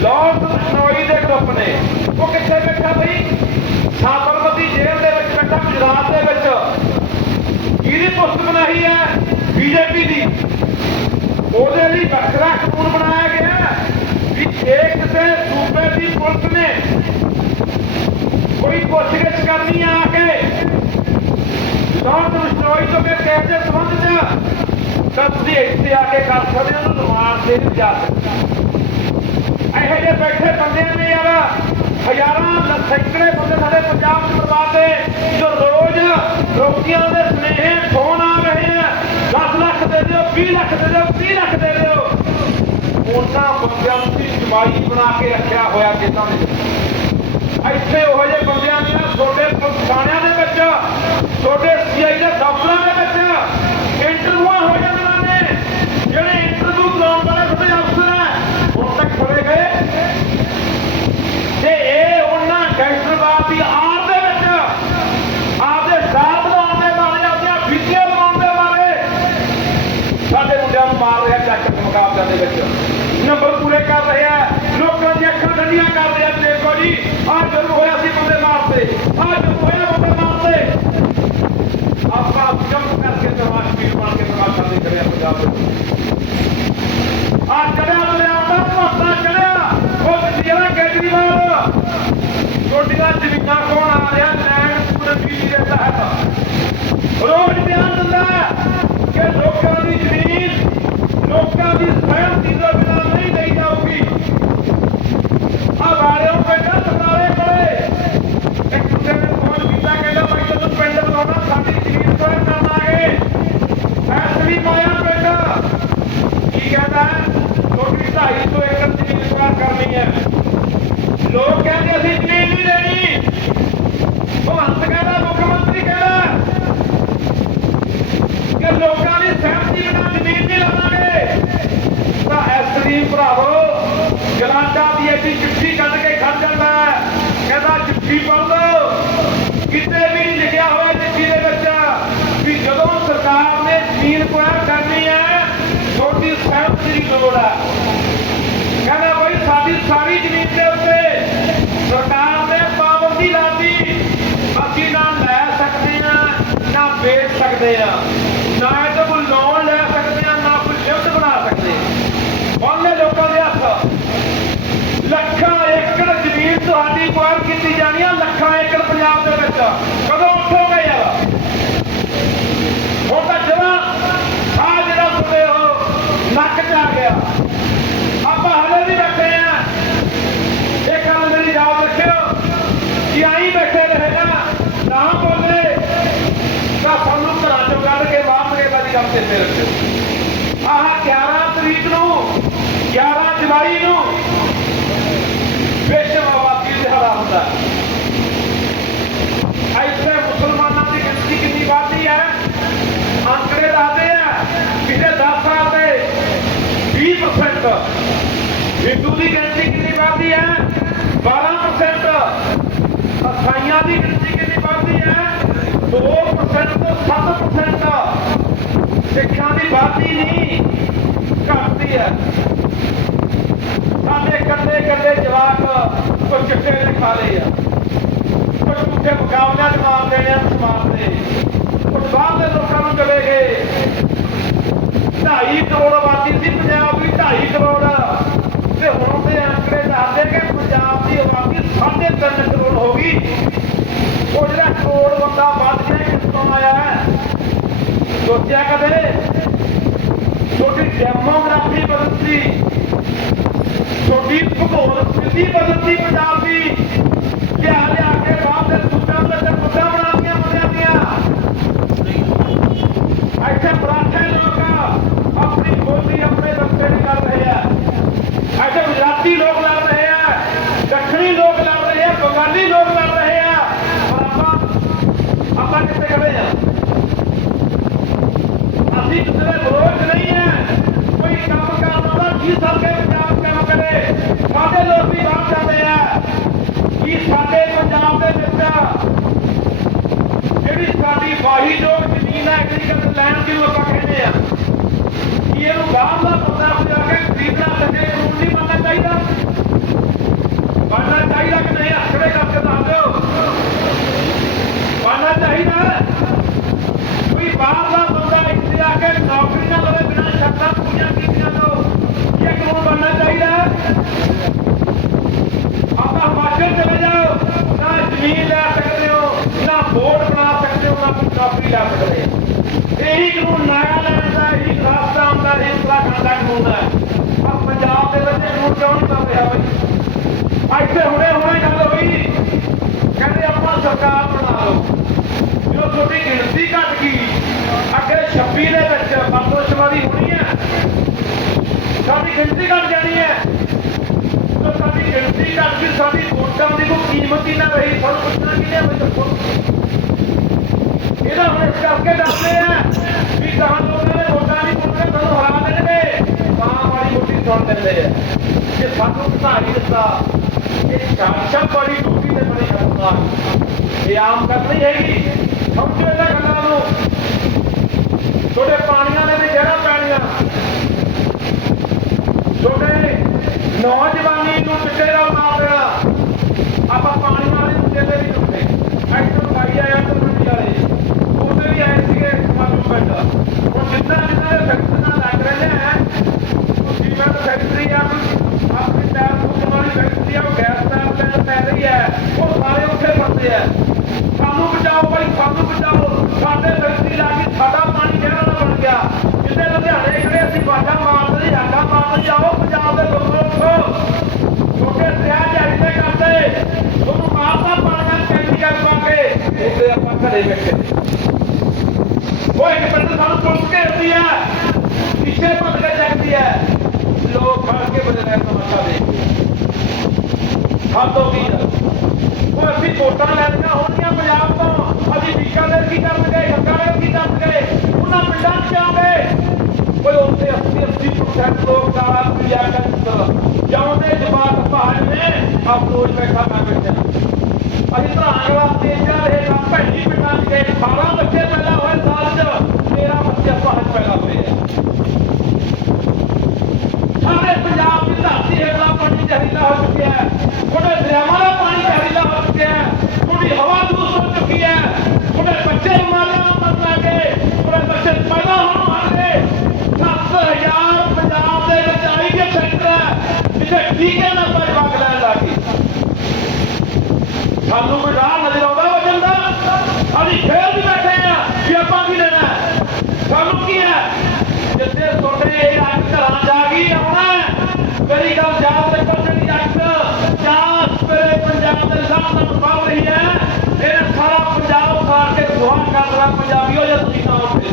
ਲਾਰਡ ਬਿਸ਼ਨੋਈ ਦੇ ਗਰੁੱਪ ਨੇ। ਉਹ ਕਿੱਥੇ ਬੈਠਾ ਬਈ? ਸਾਬਰਮਤੀ ਜੇਲ੍ਹ ਦੇ ਵਿੱਚ ਬੈਠਾ, ਗੁਜਰਾਤ ਦੇ ਵਿੱਚ। ਕਿਹਦੀ ਪੁਸਤ ਬਣਾਈ ਹੈ ਬੀਜੇਪੀ ਦੀ, ਉਹਦੇ ਲਈ ਵੱਖਰਾ ਕਾਨੂੰਨ ਬਣਾਇਆ ਗਿਆ ਕਿ ਜੇ ਕਿਸੇ ਸੂਬੇ ਦੀ ਪੁਲਿਸ ਨੇ ਕੋਈ ਪੁੱਛਗਿੱਛ ਕਰਨੀ ਆ ਕੇ। ਲਾਰਡ ਬਿਸ਼ਨੋਈ ਤੋਂ ਕੇ ਕੇਸ ਦੇ ਸੰਬੰਧ 'ਚ ਤਾਂ ਤੁਸੀਂ ਇੱਥੇ ਆ ਕੇ ਕਰ ਸਕਦੇ ਹੋ ਉਹਨੂੰ ਰਿਮਾਂਡ ਦੇ ਜਾ ਸਕਦੇ ਇਹੋ ਜਿਹੇ ਬੈਠੇ ਬੰਦੇ ਨੇ ਯਾਰ ਹਜ਼ਾਰਾਂ ਲੱਖ ਸੈਂਕੜੇ ਬੰਦੇ ਸਾਡੇ ਪੰਜਾਬ 'ਚ ਬਰਬਾਦ ਨੇ ਜੋ ਰੋਜ਼ ਲੋਕੀਆਂ ਦੇ ਸੁਨੇਹੇ ਫੋਨ ਆ ਰਹੇ ਆ। 10 ਲੱਖ ਦੇ ਦਿਓ 20 ਲੱਖ ਦੇ ਦਿਓ 30 ਲੱਖ ਦੇ ਦਿਓ। ਉਹਨਾਂ ਬੰਦਿਆਂ ਦੀ ਤੁਸੀਂ ਜਮਾਈ ਬਣਾ ਕੇ ਰੱਖਿਆ ਹੋਇਆ ਕਿਸਾਂ ਨੇ ਇੱਥੇ ਉਹੋ ਜਿਹੇ ਬੰਦਿਆਂ ਦੀਆਂ ਛੋਟੇ ਥਾਣਿਆਂ ਦੇ ਵਿੱਚ ਛੋਟੇ ਸੀਆਈ ਦੇ ਦਫ਼ਤਰਾਂ ਦੇ ਵਿੱਚ ਇੰਟਰਵਿਊਆਂ ਹੋ ਜਾਂਦੀਆਂ ਨੇ ਜਿਹੜੇ ਇੰਟਰਵਿਊ ਕਰਾਉਣ ਵਾਲੇ ਤੁਹਾਡੇ ਅਫਸਰ ਹੈ ਹੁਣ ਤੱਕ ਫੜੇ ਗਏ ਤੇ ਇਹ ਉਹਨਾਂ ਗੈਂਗਸਟਰਵਾਦ ਦੀ ਆੜ ਦੇ ਵਿੱਚ ਆਪਦੇ ਸਾਥ ਬਣਾਉਣ ਦੇ ਬਾਰੇ ਆਪਣੀਆਂ ਫਿੱਟੀਆਂ ਬਣਾਉਣ ਦੇ ਬਾਰੇ ਸਾਡੇ ਮੁੰਡਿਆਂ ਨੂੰ ਮਾਰ ਰਿਹਾ ਚੱਕ ਦੇ ਮੁਕਾਬਲਿਆਂ ਦੇ ਵਿੱਚ ਨੰਬਰ ਪੂਰੇ ਕਰ ਰਿਹਾ ਲੋਕਾਂ ਦੀਆਂ ਅੱਖਾਂ ਠੰਡੀਆਂ ਕਰ ਰਿਹਾ ਦੇਖੋ ਜੀ। ਆਹ ਜਦੋਂ ਹੋਇਆ ਸੀ ਬੰਦੇ ਮਾਰਤੇ ਆਹ ਜਦੋਂ ਹੋਇਆ ਬੰਦੇ ਮਾਰਤੇ ਆਪਾਂ ਜੰਮ ਕਰਕੇ ਤਮਾਸ਼ ਪੀਰ ਬਣ ਕੇ ਤਮਾਸ਼ਾ ਦੇਖ ਰਹੇ ਪੰਜਾਬ ਵਿੱਚ। ਆ ਚੜਿਆ ਲਿਆ ਉਹਦਾ ਭੋਸਾ ਚੜਿਆ। ਉਹ ਜਿਹੜਾ ਕੇਜਰੀਵਾਲ। ਛੋਟੀਆਂ ਜ਼ਮੀਨਾਂ ਕੋਣ ਆ ਰਿਹਾ, ਲੈਣ ਪੂਰੇ ਬਿਜਲੀ ਦੇ ਤਹਿਤ ਰੋਜ਼ ਬਿਆਨ ਦਿੰਦਾ ਹੈ ਕਿ ਲੋਕਾਂ ਦੀ ਜ਼ਮੀਨ ਲੋਕਾਂ ਦੀ ਸਹਿਮਤੀ ਤੋਂ ਬਿਨਾਂ ਨਹੀਂ ਲਈ ਜਾਊਗੀ ਆ ਵਾਲਿਓ ਪਿੰਡ ਸਤਾਰੇ ਕੋਲੇ ਇੱਕ ਦੂਜੇ ਨੇ ਫੋਨ ਕੀਤਾ ਕਹਿੰਦਾ ਭਾਈ ਜਦੋਂ ਪਿੰਡ ਬਣਾਉਣਾ ਸਾਡੀ ਜ਼ਮੀਨ ਤੋਂ ਇਹ ਕਰਨ ਆਗੇ ਐਸਵੀ ਮਾਇਆ ਪਿੰਡ ਕੀ ਕਹਿੰਦਾ ਹੈ ਛੋਟੀ 250 ਏਕੜ ਜ਼ਮੀਨ ਸਵਾਰ ਹੈ। ਲੋਕ ਕਹਿੰਦੇ ਅਸੀਂ ਜ਼ਮੀਨ ਨਹੀਂ ਦੇਣੀ ਭਗਵੰਤ ਕਹਿੰਦਾ ਮੁੱਖ ਮੰਤਰੀ ਕਹਿੰਦਾ ਕਿ ਲੋਕਾਂ ਦੀ ਸਹਿਮਤੀ ਬਿਨਾਂ ਜ਼ਮੀਨ ਨਹੀਂ ਲਵਾਂਗੇ ਤਾਂ ਐਸਰੀ ਭਰਾਵੋ ਜਲਾਂਡਾ ਦੀ ਐਡੀ ਚਿੱਠੀ ਕੱਢ ਕੇ ਖੜ ਜਾਂਦਾ ਹੈ ਕਹਿੰਦਾ ਚਿੱਠੀ ਪੜ੍ਹ ਲਓ ਕਿਤੇ ਵੀ ਨਹੀਂ ਲਿਖਿਆ ਹੋਇਆ ਚਿੱਠੀ ਦੇ ਵਿੱਚ ਵੀ ਜਦੋਂ ਸਰਕਾਰ ਨੇ ਜ਼ਮੀਨ ਕੁਆਰ ਕਰਨੀ ਹੈ ਛੋਟੀ ਸਹਿਮਤੀ ਦੀ ਲੋੜ ਹੈ ਕਹਿੰਦਾ ਬਈ ਸਾਡੀ ਸਾਰੀ ਜ਼ਮੀਨ ਦੇ ਉੱਤੇ ਸਰਕਾਰ ਨੇ ਪਾਬੰਦੀ ਲਾਤੀ ਅਸੀਂ ਨਾ ਲੈ ਸਕਦੇ ਆ ਨਾ ਵੇਚ ਸਕਦੇ ਆ ਨਾ ਇਹ ਤੋਂ ਕੋਈ ਲੋਨ ਲੈ ਸਕਦੇ ਆ ਨਾ ਕੋਈ ਲਿਫਟ ਬਣਾ ਸਕਦੇ ਬੰਨੇ ਲੋਕਾਂ ਦੇ ਹੱਥ ਲੱਖਾਂ ਏਕੜ ਜ਼ਮੀਨ ਤੁਹਾਡੀ ਕੁਆਰ ਕੀਤੀ ਜਾਣੀ ਆ ਲੱਖਾਂ ਏਕੜ ਪੰਜਾਬ ਦੇ ਵਿੱਚ ਕਦੋਂ ਉੱਠੋਗੇ ਯਾਰ ਹੁਣ ਤਾਂ ਜਮਾਂ ਆ ਜਿਹੜਾ ਸੁਣੇ ਹੋ ਨੱਕ ਚ ਆ ਗਿਆ ਆਪਾਂ ਹਲੇ ਵੀ ਬੈਠੇ ਆ ਇਹ ਗੱਲ ਮੇਰੀ ਯਾਦ ਰੱਖਿਓ ਕਿ ਆਈ ਬੈਠੇ ਰਹੇ ਨਾ ਨਾ ਬੋਲੇ ਤਾਂ ਸਾਨੂੰ ਘਰਾਂ ਚੋਂ ਕੱਢ ਕੇ ਬਾਹਰ ਕੇ ਵਾਲੀ ਕੰਮ ਤੇ ਫੇਰ ਰੱਖਿਓ। ਆਹ 11 ਤਰੀਕ ਨੂੰ 11 ਜੁਲਾਈ ਨੂੰ ਵਿਸ਼ਵ ਆਬਾਦੀ ਦਿਹਾੜਾ ਹੁੰਦਾ ਇੱਥੇ ਮੁਸਲਮਾਨਾਂ ਦੀ ਗਿਣਤੀ ਕਿੰਨੀ ਵੱਧਦੀ ਹੈ? ਅੰਕੜੇ ਦੱਸਦੇ ਆ, ਪਿਛਲੇ 10 ਸਾਲ ਦੇ 20% ਹਿੰਦੂ ਦੀ ਗਿਣਤੀ ਕਿੰਨੀ ਵੱਧਦੀ ਹੈ? 12% ਅਸਾਈਆਂ ਦੀ ਗਿਣਤੀ ਕਿੰਨੀ ਵੱਧਦੀ ਹੈ? 2% ਤੋਂ 7% ਸਿੱਖਾਂ ਦੀ ਵੱਧਦੀ ਨਹੀਂ ਘਟਦੀ ਹੈ। ਸਾਡੇ ਕੱਲੇ ਕੱਲੇ ਜਵਾਕ ਕੋਈ ਚਿੱਟੇ ਨੇ ਲਏ ਆ। ਕੁਝ ਝੂਠੇ ਮੁਕਾਬਲਿਆਂ 'ਚ ਮਾਰ ਦੇਣੇ ਆ ਸਮਾਨ ਦੇ। ਕੁਝ ਬਾਹਰ ਦੇ ਲੋਕਾਂ ਨੂੰ ਚਲੇ ਗਏ। 2.5 ਕਰੋੜ ਆਬਾਦੀ ਸੀ ਪੰਜਾਬ ਦੀ 2.5 ਕਰੋੜ। ਤੇ ਹੁਣ ਦੇ ਅੰਕੜੇ ਦੱਸਦੇ ਕਿ ਪੰਜਾਬ ਦੀ ਆਬਾਦੀ 3.5 ਕਰੋੜ ਹੋ ਗਈ। ਉਹ ਜਿਹੜਾ ਕਰੋੜ ਬੰਦਾ ਵੱਧ ਗਿਆ ਇਹ ਕਿੱਥੋਂ ਆਇਆ ਹੈ? ਸੋਚਿਆ ਕਦੇ ਡੈਮੋਗ੍ਰਾਫੀ ਬਦਲਦੀ ਛੋਟੀ ਭੂਗੋਲ ਸਥਿਤੀ ਬਦਲਦੀ ਪੰਜਾਬ ਐਗਰੀਕਲਚਰ ਲੈਂਡ ਆਪਾਂ ਕਹਿੰਦੇ ਆ? ਕੀ ਇਹਨੂੰ ਬਾਹਰ ਦਾ ਬੰਦਾ ਜਾ ਕੇ ਖਰੀਦਣਾ ਲੱਗੇ ਕਾਨੂੰਨ ਨਹੀਂ ਬਣਨਾ ਚਾਹੀਦਾ ਬਣਨਾ ਚਾਹੀਦਾ ਕਿ ਨਹੀਂ ਅਖੜੇ ਕਰਕੇ ਦੱਸ ਦਿਓ ਬਣਨਾ ਚਾਹੀਦਾ ਹੈ। ਕੋਈ ਬਾਹਰ ਦਾ ਬੰਦਾ ਇੱਥੇ ਆ ਕੇ ਨੌਕਰੀ ਨਾ ਲਵੇ ਬਿਨਾਂ ਸ਼ਰਤਾਂ ਪੂਰੀਆਂ ਕੀਤੀਆਂ ਤੋਂ ਇਹ ਕਾਨੂੰਨ ਬਣਨਾ ਚਾਹੀਦਾ ਹੈ। ਆਪਾਂ ਹਿਮਾਚਲ ਚਲੇ ਜਾਓ ਨਾ ਜ਼ਮੀਨ ਲੈ ਸਕਦੇ ਹੋ ਨਾ ਬੋਰਡ ਬਣਾ ਸਕਦੇ ਹੋ ਨਾ ਕੋਈ ਨੌਕਰੀ ਲੈ ਸਕਦੇ ਹੋ ਇਹੀ ਕਾਨੂੰਨ ਨਾਗਾਲੈਂਡ ਦਾ ਇਹੀ ਰਾਜਸਥਾਨ ਦਾ ਇਹੀ ਉੱਤਰਾਖੰਡ ਦਾ ਕਾਨੂੰਨ ਹੈ ਆ ਪੰਜਾਬ ਦੇ ਵਿੱਚ ਇਹ ਕਾਨੂੰਨ ਕਿਉਂ ਨਹੀਂ ਕਰ ਰਿਹਾ ਬਈ ਇੱਥੇ ਹੁਣੇ ਹੁਣੇ ਗੱਲ ਹੋਈ ਕਹਿੰਦੇ ਆਪਾਂ ਸਰਕਾਰ ਬਣਾ ਲਓ ਜੋ ਕੀ ਨਾ ਰਹੀ ਸਾਨੂੰ ਪੁੱਛਣਾ ਕਿਹਨੇ ਹੋਈ ਦੱਸੋ ਇਹਦਾ ਹੁਣ ਇਸ ਕਰਕੇ ਡਰਦੇ ਆ ਵੀ ਕਹਾਂ ਲੋਕਾਂ ਨੇ ਵੋਟਾਂ ਨਹੀਂ ਪੁੱਛਦੇ ਸਾਨੂੰ ਹਰਾ ਦੇਣਗੇ ਤਾਂ ਮਾੜੀ ਮੋਟੀ ਸੁਣ ਦਿੰਦੇ ਆ ਜੇ ਸਾਨੂੰ ਘਟਾ ਨਹੀਂ ਦਿੱਤਾ ਇਹ ਚਾਚਾ ਬੜੀ ਟੁੱਟੀ ਤੇ ਬੜੀ ਖਤਰਨਾਕ ਇਹ ਆਮ ਗੱਲ ਨਹੀਂ ਹੈਗੀ। ਸਮਝੋ ਇਹਨਾਂ ਗੱਲਾਂ ਨੂੰ। ਛੋਟੇ ਪਾਣੀਆਂ ਦੇ ਵੀ ਜੜਾ ਪੈਣੀਆਂ। ਛੋਟੇ ਨੌਜਵਾਨੀ ਨੂੰ ਚਿੱਟੇ ਦਾ ਮਾਰ ਦੇਣਾ। ਆਪਾਂ ਪਾਣੀ ਵਾਲੇ ਨੂੰ ਚੇਲੇ ਵੀ ਹੁੰਦੇ। ਐਕਟਰ ਭਾਈ ਆਇਆ ਤਾਂ ਮੰਡੀ ਵਾਲੇ। ਉਹਦੇ ਵੀ ਆਏ ਸੀਗੇ ਸਮਾਜੂ ਪਿੰਡ। ਹੁਣ ਜਿੰਨਾ ਜਿੰਨਾ ਦੇ ਫੈਕਟਰੀਆਂ ਲੱਗ ਰਹੇ ਨੇ ਉਹ ਸੀਮੈਂਟ ਫੈਕਟਰੀ ਆ ਆਪਣੀ ਟਾਇਰ ਫੂਕਣ ਵਾਲੀ ਫੈਕਟਰੀ ਆ, ਉਹ ਗੈਸ ਟਾਇਰ ਤੇ ਪੈ ਰਹੀ ਹੈ ਉਹ ਸਾਰੇ ਉੱਥੇ ਫਸਦੇ ਆ। ਸਾਨੂੰ ਬਚਾਓ ਭਾਈ, ਸਾਨੂੰ ਬਚਾਓ। ਸਾਡੇ ਫੈਕਟਰੀ ਲਾ ਕੇ ਸਾਡਾ ਪਾਣੀ ਜ਼ਹਿਰ ਵਾਲਾ ਬਣ ਗਿਆ। ਜਿੱਦੇ ਲੁਧਿਆਣੇ ਖੜੇ, ਅਸੀਂ ਬਾਜਾ ਮਾਰਦੇ ਸੀ ਮਾਰਦੇ ਜਾਓ, ਪੰਜਾਬ ਦੇ ਲੋਕੋ ਛੋਟੇ ਦਰਿਆ ਜਾਰੀ ਕਰਦੇ। ਤੁਹਾਨੂੰ ਮਾਰਦਾ ਪਾਣੀਆਂ ਕੈਮੀਕਲ ਪਾ ਕੇ ਉਹਦੇ ਆਪਾਂ ਘਰੇ ਬੈਠੇ। ਉਹ ਇੱਕ ਬੰਦੇ ਸਾਨੂੰ ਪੁਲਿਸ ਘੇਰਦੀ ਹੈ। ਪਿੱਛੇ ਭੱਜ ਕੇ ਚੱਕਦੀ ਹੈ। ਲੋਕ ਖੜ ਕੇ ਬਜਣਾ ਤਮਾਸ਼ਾ ਦੇਖਦੇ ਹੱਦ ਹੋ ਗਈ ਉਹ ਅਸੀਂ ਵੋਟਾਂ ਲੈਣੀਆਂ ਹੋਣਗੀਆਂ ਪੰਜਾਬ ਤੋਂ। ਅਸੀਂ ਬੀਕਾਨੇਰ ਕੀ ਕਰਨਗੇ ਗੰਗਾਨਗਰ ਕੀ ਕਰਨਗੇ ਉਹਨਾਂ ਪਿੰਡਾਂ 'ਚ ਜਾਓਗੇ ਕੋਈ ਉੱਥੇ 80 80% ਲੋਕ ਕਾਲਾ ਪੀਆ ਕੰਸਰ ਜਾਉਂਦੇ ਜਵਾਬ ਪਹਾੜ ਨੇ, ਆਪ ਬੈਠਾ ਮੈਂ ਬੈਠਾ ਅਸੀਂ ਭਰਾਂਗੇ ਵਾਸਤੇ ਜਾ ਰਹੇ ਨਾ ਭੈਣੀ ਪਿੰਡਾਂ 'ਚ ਗਏ। 18 ਬੱਚੇ ਪੈਦਾ ਹੋਏ ਸਾਲ 'ਚ 13 ਬੱਚੇ ਪਹਾੜ ਪੈਦਾ ਹੋਏ ਆ। ਸਾਡੇ ਪੰਜਾਬ ਦੀ ਧਰਤੀ ਹੇਠਲਾ ਪਾਣੀ ਜ਼ਹਿਰੀਲਾ ਹੋ ਚੁੱਕਿਆ ਹੈ। ਉਹਦੇ ਦਰਿਆਵਾਂ ਦਾ ਪਾਣੀ ਜ਼ਹਿਰੀਲਾ ਹੋ ਚੁੱਕਿਆ ਹੈ ਉਹਦੀ ਹਵਾ ਦੂਸ਼ਿਤ ਹੋ ਚੁੱਕੀ ਹੈ ਉਹਦੇ ਬੱਚੇ ਬਿਮਾਰੀਆਂ ਮਰਨ ਲੱਗੇ ਉਹਦੇ ਬੱਚੇ ਪੈਦਾ ਹੋਣ ਲੱਗੇ 7000 ਪੰਜਾਬ ਦੇ ਵਿੱਚ ਆਈਡੀਆ ਸੈਂਟਰ ਹੈ, ਜਿੱਥੇ ਟੀਕੇ ਨਾਲ ਕੋਈ ਲੈਣ ਲੱਗੀ ਸਾਨੂੰ ਕੋਈ ਰਾਹ ਨਜ਼ਰ ਆਉਂਦਾ ਵਜਨ ਦਾ ਅਸੀਂ ਫੇਰ ਵੀ ਬੈਠੇ ਆ ਵੀ ਆਪਾਂ ਕੀ ਲੈਣਾ ਹੈ? ਸਾਨੂੰ ਕੀ ਹੈ? ਜਿੱਥੇ ਤੁਹਾਡੇ ਇਹ ਅੱਗ ਘਰਾਂ ਜਾ ਕੇ ਆਉਣਾ ਮੇਰੀ ਗੱਲ ਯਾਦ ਰੱਖੋ ਜਿਹੜੀ ਅੱਗ ਚਾਸ ਤੇਰੇ ਪੰਜਾਬ ਦੇ ਸਾਹਮਣੇ ਵੱਧ ਰਹੀ ਹੈ ਇਹ ਸਾਰਾ ਪੰਜਾਬ ਸਾਰ ਕੇ ਦੁਆ ਕਰ ਰਿਹਾ ਪੰਜਾਬੀਓ ਜੇ ਤੁਸੀਂ ਨਾ ਉੱਠੇ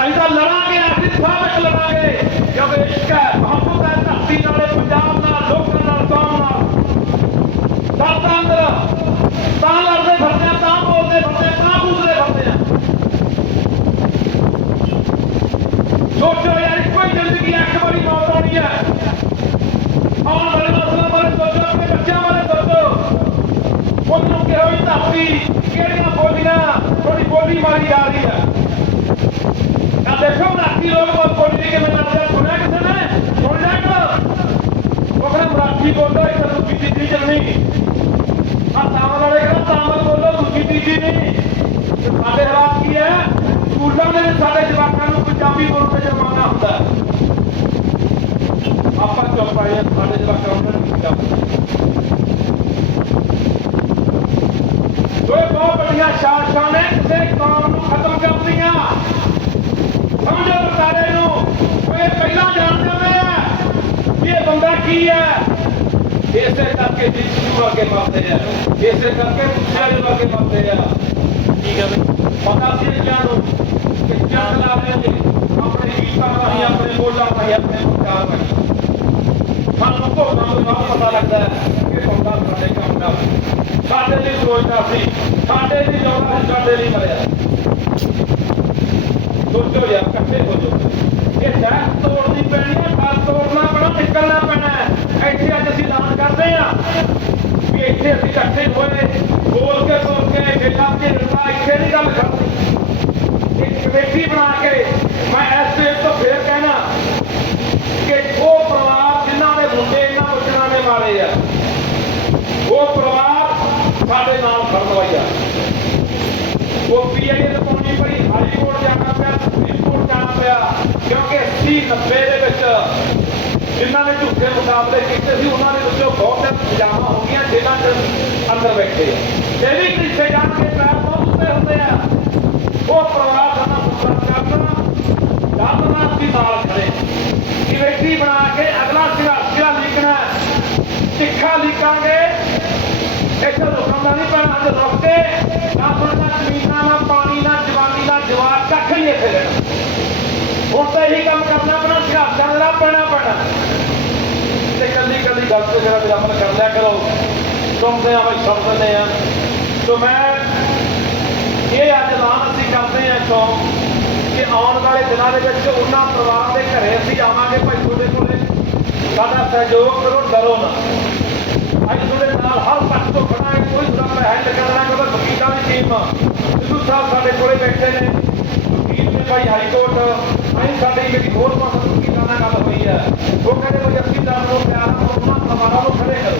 ਅਸੀਂ ਤਾਂ ਲੜਾਂਗੇ ਅਸੀਂ ਸਾਹ ਵਿੱਚ ਲੜਾਂਗੇ। ਜਦ ਇਸ਼ਕ ਹੈ ਮੁਹੱਬਤ ਹੈ ਧਰਤੀ ਨਾਲ, ਪੰਜਾਬ ਨਾਲ, ਲੋਕਾਂ ਨਾਲ, ਕੌਮ ਨਾਲ। ਸਭ ਅੰਦਰ, ਤਾਂ ਲੜਦੇ ਫਿਰਦੇ ਆ, ਤਾਂ ਬੋਲਦੇ ਫਿਰਦੇ ਆ, ਤਾਂ ਬੂਝਦੇ ਫਿਰਦੇ ਆ। ਸੋਚੋ ਯਾਰ, ਇੱਕੋ ਹੀ ਜ਼ਿੰਦਗੀ ਹੈ, ਇੱਕ ਵਾਰੀ ਮੌਤ ਆਉਣੀ ਹੈ। ਆਉਣ ਵਾਲੇ ਨਸਲਾਂ ਬਾਰੇ ਸੋਚੋ, ਆਪਣੇ ਬੱਚਿਆਂ ਬਾਰੇ ਸੋਚੋ। ਉਹਨੂੰ ਕਿਹੋ ਜਿਹੀ ਧਰਤੀ ਕਿਹੜੀਆਂ ਬੋਲੀਆਂ ਥੋੜੀ ਬੋਲੀ ਮਾਰੀ ਜਾ ਰਹੀ ਹੈ ਆ ਦੇਖੋ ਮਰਾਠੀ ਲੋਕ ਬਹੁਤ ਬੋਲੀ ਦੀ ਕਿਵੇਂ ਲੱਗਦਾ ਸੁਣਿਆ ਕਿਸੇ ਨੇ ਸੁਣ ਲਿਆ ਕਿ ਉਹ ਕਹਿੰਦਾ ਮਰਾਠੀ ਬੋਲੋ ਇੱਕ ਦੂਜੀ ਤੀਜੀ ਚੱਲਣੀ ਆ ਤਾਮਲ ਵਾਲੇ ਕਹਿੰਦਾ ਤਾਮਲ ਬੋਲੋ ਦੂਜੀ ਤੀਜੀ ਨਹੀਂ ਤੇ ਸਾਡੇ ਹਾਲਾਤ ਕੀ ਹੈ ਸਕੂਲਾਂ ਦੇ ਵਿੱਚ ਸਾਡੇ ਜਵਾਕਾਂ ਨੂੰ ਪੰਜਾਬੀ ਬੋਲਣ ਤੇ ਜੁਰਮਾਨਾ ਹੁੰਦਾ ਹੈ। ਆਪਾਂ ਚੁੱਪ ਆਏ ਹਾਂ, ਸਾਡੇ ਜਵਾਕਾਂ ਨੂੰ ਨਹੀਂ ਪੰਜਾਬੀ ਦੋਏ ਬਹੁਤ ਵੱਡੀਆਂ ਸ਼ਾਸਕਾਂ ਨੇ ਕਿਸੇ ਕੌਮ ਨੂੰ ਖਤਮ ਕਰਦੀਆਂ ਸਮਝੋ ਬਤਾਰੇ ਨੂੰ ਉਹ ਇਹ ਪਹਿਲਾਂ ਜਾਣ ਜਾਂਦੇ ਆ ਕਿ ਇਹ ਬੰਦਾ ਕੀ ਹੈ ਇਸੇ ਕਰਕੇ ਜਿਸੂ ਵਰਗੇ ਮਰਦੇ ਆ ਇਸੇ ਕਰਕੇ ਮੁੱਛਾਂ ਦੇ ਵਰਗੇ ਮਰਦੇ ਆ ਕੀ ਕਹਿੰਦੇ ਪਤਾ ਸੀ ਇਹਨਾਂ ਨੂੰ ਕਿ ਜੰਗ ਲਾ ਲੈਂਦੇ ਆਪਣੇ ਗੀਤਾਂ ਰਾਹੀਂ ਆਪਣੇ ਬੋਲਾਂ ਰਾਹੀਂ ਆਪਣੇ ਵਿਚਾਰ ਰਾਹੀਂ ਸਾਨੂੰ ਭੋਗਾਂ ਤੋਂ ਬਾਅਦ ਪਤਾ ਲੱਗਦਾ ਹੈ ਕਿ ਬੰਦਾ ਸਾਡੇ ਕੰਮ ਦਾ ਸਾਡੇ ਲਈ ਸੋਚਦਾ ਸੀ ਸਾਡੇ ਲਈ ਲਾਉਂਦਾ ਸੀ ਸਾਡੇ ਲਈ ਮਰਿਆ ਸੋਚੋ ਯਾਰ ਇਕੱਠੇ ਹੋ ਜਾਓ ਇਹ ਦਹਿਸ਼ਤ ਤੋੜਨੀ ਪੈਣੀ ਹੈ ਘਰ ਤੋੜਨਾ ਪੈਣਾ ਨਿਕਲਣਾ ਪੈਣਾ ਹੈ। ਇੱਥੇ ਅੱਜ ਅਸੀਂ ਐਲਾਨ ਕਰਦੇ ਆ ਵੀ ਇੱਥੇ ਅਸੀਂ ਇਕੱਠੇ ਹੋਏ ਬੋਲ ਕੇ ਬੋਲ ਕੇ ਬੇਟਾ ਕੇ ਰਣਾ ਇੱਥੇ ਨਹੀਂ ਗੱਲ ਕਰਨੀ ਇੱਕ ਕਮੇਟੀ ਬਣਾ ਕੇ ਮੈਂ ਇਸ ਵੇਲੇ ਤੋਂ ਫੇਰ ਕਹਿਣਾ ਕਿ ਉਹ ਪਰਿਵਾਰ ਜਿਨ੍ਹਾਂ ਦੇ ਮੁੰਡੇ ਇਹਨਾਂ ਬੱਚਿਆਂ ਨੇ ਮਾਰੇ ਆ, ਉਹ ਪਰਿਵਾਰ ਸਾਡੇ ਨਾਲ ਖੜਵਾਇਆ ਉਹ ਪੀਆਈ ਦੇ ਪਾਉਣੀ ਪਈ ਹਾਈ ਕੋਰਟ ਜਾਣਾ ਪਿਆ। ਪਿਆ ਕਿਉਂਕਿ 80 90 ਦੇ ਵਿੱਚ ਜਿਨ੍ਹਾਂ ਨੇ ਝੂਠੇ ਮੁਕਾਬਲੇ ਕੀਤੇ ਸੀ, ਉਹਨਾਂ ਦੇ ਵਿੱਚੋਂ ਬਹੁਤ ਸਜ਼ਾਵਾਂ ਹੋ ਗਈਆਂ, ਜੇਲ੍ਹਾਂ ਦੇ ਅੰਦਰ ਬੈਠੇ ਆ। ਵੀ ਕਿੱਥੇ ਜਾਣ ਕੇ ਪੈਰ ਬਹੁਤ ਹੁੰਦੇ ਆ। ਉਹ ਪਰਿਵਾਰ ਦਾ ਮੁਕਤ ਕਰਨਾ ਦਰਦਨਾਕ ਦੀ ਨਾਲ ਖੜੇ ਕਮੇਟੀ ਬਣਾ ਕੇ ਅਗਲਾ ਸਿਰਾ ਲਿਖਣਾ ਸਿੱਖਾ ਲਿਖਾਂਗੇ ਇੱਥੇ ਰੁਕਣ ਨਹੀਂ ਪੈਣਾ, ਅੱਜ ਰੁਕ ਕੇ ਆਪਣਾ ਜ਼ਮੀਨਾਂ ਨਾਲ ਪਾਣੀ ਨਾਲ ਜਵਾਨੀ ਨਾਲ ਜਵਾਬ ਕੱਖ ਨਹੀਂ ਇੱਥੇ ਰਹਿਣਾ ਹੁਣ ਤਾਂ ਇਹੀ ਕੰਮ ਕਰਨਾ ਪੈਣਾ ਸਿਆਸਤਾਂ ਦਾ ਪੈਣਾ ਪੈਣਾ ਤੇ ਕੱਲੀ ਕੱਲੀ ਗੱਲ ਤੇ ਮੇਰਾ ਵੀ ਸੁਣਦੇ ਆ ਬਈ ਸੁਣ ਆ। ਸੋ ਮੈਂ ਇਹ ਅੱਜ ਐਲਾਨ ਅਸੀਂ ਕਰਦੇ ਆ ਤੋਂ ਕਿ ਆਉਣ ਵਾਲੇ ਦਿਨਾਂ ਦੇ ਵਿੱਚ ਉਹਨਾਂ ਪਰਿਵਾਰ ਦੇ ਘਰੇ ਅਸੀਂ ਆਵਾਂਗੇ। ਭਾਈ ਤੁਹਾਡੇ ਕੋਲੇ ਸਾਡਾ ਸਹਿਯੋਗ ਕਰੋ, ਡਰੋ ਨਾ। ਅੱਜ ਤੁਹਾਡੇ ਨਾਲ ਹਰ ਪੱਖ ਤੋਂ ਖੜਾ ਹੈ, ਕੋਈ ਸਾਡਾ ਹੈਂਡ ਕਰਨਾ ਕੋਈ ਵਕੀਲਾਂ ਦੀ ਟੀਮ, ਸਿੱਧੂ ਸਾਹਿਬ ਸਾਡੇ ਕੋਲੇ ਬੈਠੇ ਨੇ। ਵਕੀਲ ਨੇ ਭਾਈ ਹਾਈ ਕੋਰਟ ਅਸੀਂ ਸਾਡੀ ਜਿਹੜੀ ਹੋਰ ਪਾਸੇ ਵਕੀਲਾਂ ਨਾਲ ਗੱਲ ਹੋਈ ਹੈ ਉਹ ਕਹਿੰਦੇ ਵੀ ਅਸੀਂ ਨੂੰ ਪਿਆਰ ਨਾਲ ਉਹਨਾਂ ਪਰਿਵਾਰਾਂ ਨੂੰ ਖੜੇ ਕਰੋ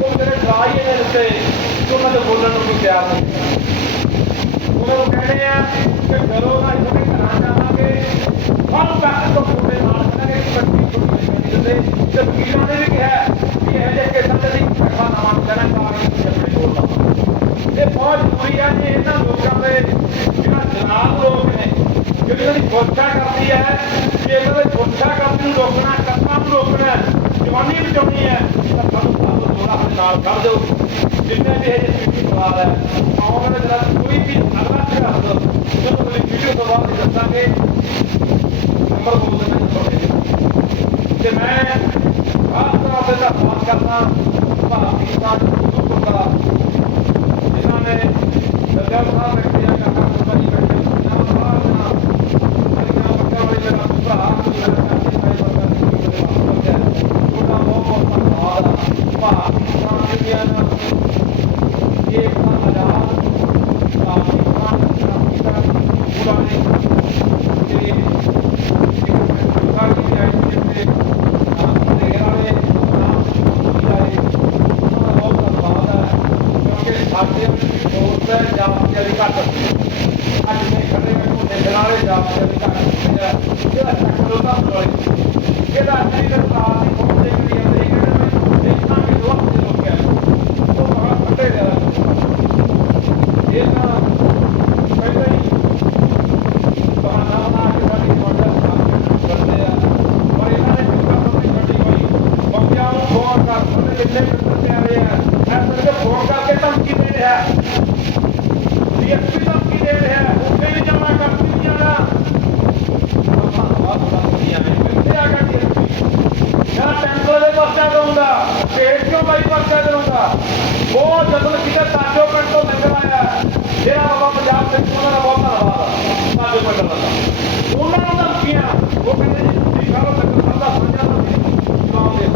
ਉਹ ਮੇਰੇ ਰਾਜ ਇਹਦੇ ਉੱਤੇ ਕਿ ਉਹਨਾਂ ਦੇ ਬੋਲਣ ਨੂੰ ਵੀ ਤਿਆਰ ਨਹੀਂ ਉਹਨਾਂ ਨੂੰ ਕਹਿੰਦੇ ਆ ਕਿ ਕਰੋ ਨਾ ਤੁਹਾਡੇ ਘਰਾਂ ਜਾਵਾਂਗੇ ਹਰ ਤੱਕ ਤੋਂ ਤੁਹਾਡੇ ਨਾਲ ਕਰਾਂਗੇ ਇਕੱਠੀ ਛੁੱਟੀ ਨਹੀਂ ਦਿੰਦੇ ਤੇ ਵਕੀਲਾਂ ਨੇ ਵੀ ਕਿਹਾ ਕਿ ਇਹ ਜਿਹੇ ਕੇਸਾਂ ਦੇ ਲਈ ਫੈਸਲਾ ਨਵਾਂ ਕਰਨਾ ਚਾਹੀਦਾ ਆਪਣੇ ਕੋਲ ਦਾ ਇਹ ਬਹੁਤ ਜ਼ਰੂਰੀ ਹੈ ਕਿ ਇਹਨਾਂ ਲੋਕਾਂ ਦੇ ਜਿਹੜਾ ਜਨਾਬ ਲੋਕ ਨੇ, ਜਿਹੜੀ ਇਹਨਾਂ ਦੀ ਕਰਦੀ ਹੈ ਕਿ ਇਹਨਾਂ ਦੇ ਸੁਰੱਖਿਆ ਨੂੰ ਰੋਕਣਾ ਕਤਲਾਂ ਨੂੰ ਰੋਕਣਾ, ਜਵਾਨੀ ਬਚਾਉਣੀ ਹੈ, ਤਾਂ ਸਾਨੂੰ ਸਾਨੂੰ ਥੋੜਾ ਆਪਣੇ ਨਾਲ ਕਰ ਦਿਓ। ਜਿੰਨੇ ਵੀ ਇਹ ਜਿਹੇ ਸਵਾਲ ਹੈ, ਆਉਣ ਵਾਲੇ ਦਿਨਾਂ ਕੋਈ ਵੀ ਅਗਲਾ ਚੜਾ ਜਦੋਂ ਤੁਸੀਂ ਵੀਡੀਓ ਤੋਂ ਬਾਅਦ ਦੱਸਾਂਗੇ, ਨੰਬਰ ਬੋਲ ਦੇਣਾ ਤੁਹਾਡੇ ਤੇ ਮੈਂ ਖਾਸ ਤੌਰ ਤੇ ਧੰਨਵਾਦ ਕਰਦਾ ਭਾਰਤੀ ਕਿਸਾਨ ਯੂਨੀਅਨ ਦਾ ਜਿਨ੍ਹਾਂ ਨੇ ਸਰਦਾਰ ਸਾਹਿਬ ਬੈਠੇ ਆ ਕਾਕਾ ਸੁਪਾ ਜੀ ਬੈਠੇ ਆ ਨਾ ਬਾਹਰ ਨਾ ਅਰੀਨਾ ਬੱਕਾ ਵਾਲੇ ਮੇਰਾ ਭਰਾ ਮੇਰਾ ਸਾਥੀ ਭਾਈ ਵਰਗਾ ਸੀ ਉਹਦਾ ਬਹੁਤ ਬਹੁਤ ਧੰਨਵਾਦ ਆ ਭਾਰਤੀ ਕਿਸਾਨ ਯੂਨੀਅਨ ਇਹ ਇੱਕ ਆਜ਼ਾਦ ਭਾਰਤੀ ਕਿਸਾਨ ਕ੍ਰਾਂਤੀ ਦਾ ਪੂਰਾ ਨੇ ਤੇ ਇੱਕ ਸਾਡੀ ਦੀ ਆਈ ਸੀ ਤੇ ਆਪਣੇ ਘਰ ਵਾਲੇ ਨਾਮ ਆਏ ਉਹਨਾਂ ਦਾ ਬਹੁਤ ਧੰਨਵਾਦ ਹੈ ਕਿਉਂਕਿ ਸਾਡੇ ਦੋਸਤ ਹੈ ਜਾਤ ਦੇ ਘੱਟ ਅੱਜ ਮੈਂ ਖੜੇ ਹਾਂ ਉਹ ਦੇਖਣ ਵਾਲੇ ਜਾਤ ਦੇ ਘੱਟ ਹੈ ਜਿਹੜਾ ਚੱਕਰ ਉਹਦਾ ਬੋਲੇ ਇਹਦਾ ਅਸਲੀ ਕਰਤਾਰ ਦੀ ਪਹੁੰਚ ਦੇ ਵੀ ਅੰਦਰ ਹੀ ਕਹਿੰਦੇ ਮੈਂ ਦੇਖਾਂ ਕਿ ਦੋ ਹਫ਼ਤੇ ਹੋ ਗਿਆ ਉਹ ਬੜਾ ਫੱਟੇ ਜਾ ਇਹ ਤਾਂ ਪਹਿਲਾਂ ਹੀ ਬਹਾਨਾ ਬਣਾ ਕੇ ਸਾਡੀ ਮੋਟਰ ਕਰਦੇ ਆ ਔਰ ਇਹਨਾਂ ਨੇ ਕਿੰਨਾ ਬੰਦੀ ਛੱਡੀ ਹੋਈ ਬੰਦਿਆਂ ਨੂੰ ਫੋਨ ਕਰ ਉਹਨੇ ਜਿੰਨੇ ਮਿੱਤਰ ਪਿਆਰੇ ਆ ਐ ਕਰਕੇ ਫੋਨ ਕਰਕੇ ਧਮਕੀ ਦੇ ਰਿਹਾ ਡੀਐਸਪੀ ਧਮਕੀ ਦੇ ਰਿਹਾ ਉੱਥੇ ਵੀ ਜਮਾ ਕਰ ਦਿੱਤੀ ਜਾਣਾ ਆਪਾਂ ਹਵਾ ਬੜਾ ਵਧੀਆ ਹੈ ਇੱਥੇ ਆ ਕੇ ਡੀਐਸਪੀ ਯਾਰ ਟੈਂਕਰ ਦੇ ਪਰਚਾ ਦਊਂਗਾ ਪੇਟ ਕਿਉਂ ਬਾਈ ਪਰਚਾ ਦਊਂਗਾ ਉਹ ਜਦੋਂ ਕਿਤੇ ਤਾਜੋ ਪਿੰਡ ਤੋਂ ਨਿਕਲ ਆਇਆ ਜਿਹੜਾ ਬਾਬਾ ਪੰਜਾਬ ਦੇ ਉਹਨਾਂ ਦਾ ਬਹੁਤ ਧੰਨਵਾਦ ਆ ਉਹਨਾਂ ਨੂੰ ਧਮਕੀਆਂ ਉਹ ਕਹਿੰਦੇ ਜੀ ਤੁਸੀਂ ਕਰੋ ਤੱਕ ਸਾਡਾ ਸਮਝਾ ਤੁਸੀਂ ਜਵਾਬ ਦੇ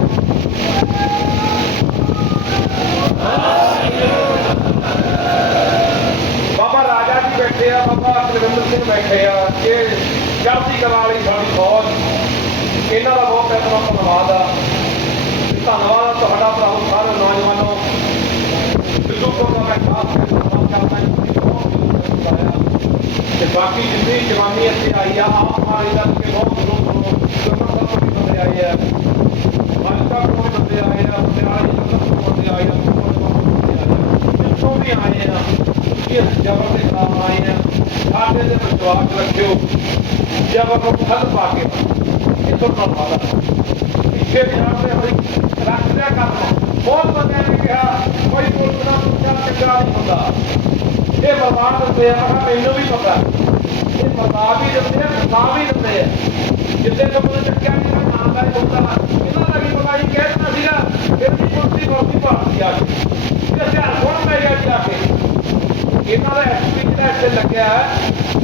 ਬਾਬਾ ਰਾਜਾ ਜੀ ਬੈਠੇ ਆ, ਬਾਬਾ ਕੁਲਵਿੰਦਰ ਸਿੰਘ ਬੈਠੇ ਆ ਇਹ ਚੜ੍ਹਦੀ ਕਲਾ ਵਾਲੀ ਸਾਡੀ ਫੌਜ, ਇਹਨਾਂ ਦਾ ਬਹੁਤ ਬਹੁਤ ਧੰਨਵਾਦ ਆ। ਧੰਨਵਾਦ ਤੁਹਾਡਾ ਭਰਾਵੋ, ਸਾਰੇ ਨੌਜਵਾਨੋ। ਸਿੱਧੂ ਕੋਲ ਦਾ ਮੈਂ ਖਾਸ ਧੰਨਵਾਦ ਕਰਦਾ ਜੀ ਤੁਸੀਂ ਬਹੁਤ ਜ਼ਰੂਰ ਤੇ ਬਾਕੀ ਜਿੰਨੀ ਜਵਾਨੀ ਇੱਥੇ ਆਈ ਆ ਆਪ ਮਾਰੀ ਦਾ ਕਿ ਬਹੁਤ ਦੂਰੋਂ ਦੂਰੋਂ ਗੁਰਮਤ ਤੋਂ ਬੰਦੇ ਆਏ ਆ। ਮਾਲਕਾ ਤੋਂ ਵੀ ਬੰਦੇ ਆਏ ਆ ਪਟਿਆਲਾ ਜਲੰਧਰ ਤੋਂ ਤੋਂ ਬੰਦੇ ਆਏ ਆ ਜਿੱਥੋਂ ਵੀ ਆਏ ਆ ਇਸ ਜਬਰ ਦੇ ਖਿਲਾਫ ਆਏ ਆ। ਸਾਡੇ ਦੇ ਵਿਸ਼ਵਾਸ ਰੱਖਿਓ। ਜਬਰ ਨੂੰ ਫਲ ਪਾ ਕੇ ਇਹ ਤੋਂ ਨਾਲ ਵਾਲਾ ਪਿੱਛੇ ਬਿਹਾਰ ਦੇ ਹਰੀ ਰੱਖ ਲਿਆ ਬਹੁਤ ਬੰਦਿਆਂ ਨੇ ਕਿਹਾ ਕੋਈ ਪੁਲਿਸ ਦਾ ਪੁੱਛਾ ਚੰਗਾ ਨਹੀਂ ਹੁੰਦਾ ਇਹ ਬਰਬਾਦ ਆ ਮੈਂ ਮੈਨੂੰ ਵੀ ਪਤਾ। ਇਹ ਬਰਬਾਦ ਵੀ ਦਿੰਦੇ ਆ ਫਸਾ ਵੀ ਦਿੰਦੇ ਆ। ਜਿੱਦੇ ਤੋਂ ਮੈਨੂੰ ਚੱਕਿਆ ਕਿ ਮੈਂ ਨਾਮ ਦਾ ਹੀ ਇਹਨਾਂ ਦਾ ਵੀ ਪਤਾ ਹੀ ਕਹਿ ਸੀਗਾ, ਫਿਰ ਵੀ ਪੁਲਿਸ ਵਰਤੀ ਭਾਰਤੀ ਆ ਗਈ ਤੇ ਹਥਿਆਰ ਕੌਣ ਪੈ ਗਿਆ ਜੀ ਆ ਕੇ। ਇਹਨਾਂ ਦਾ ਐਸਪੀ ਜਿਹੜਾ ਇੱਥੇ ਲੱਗਿਆ,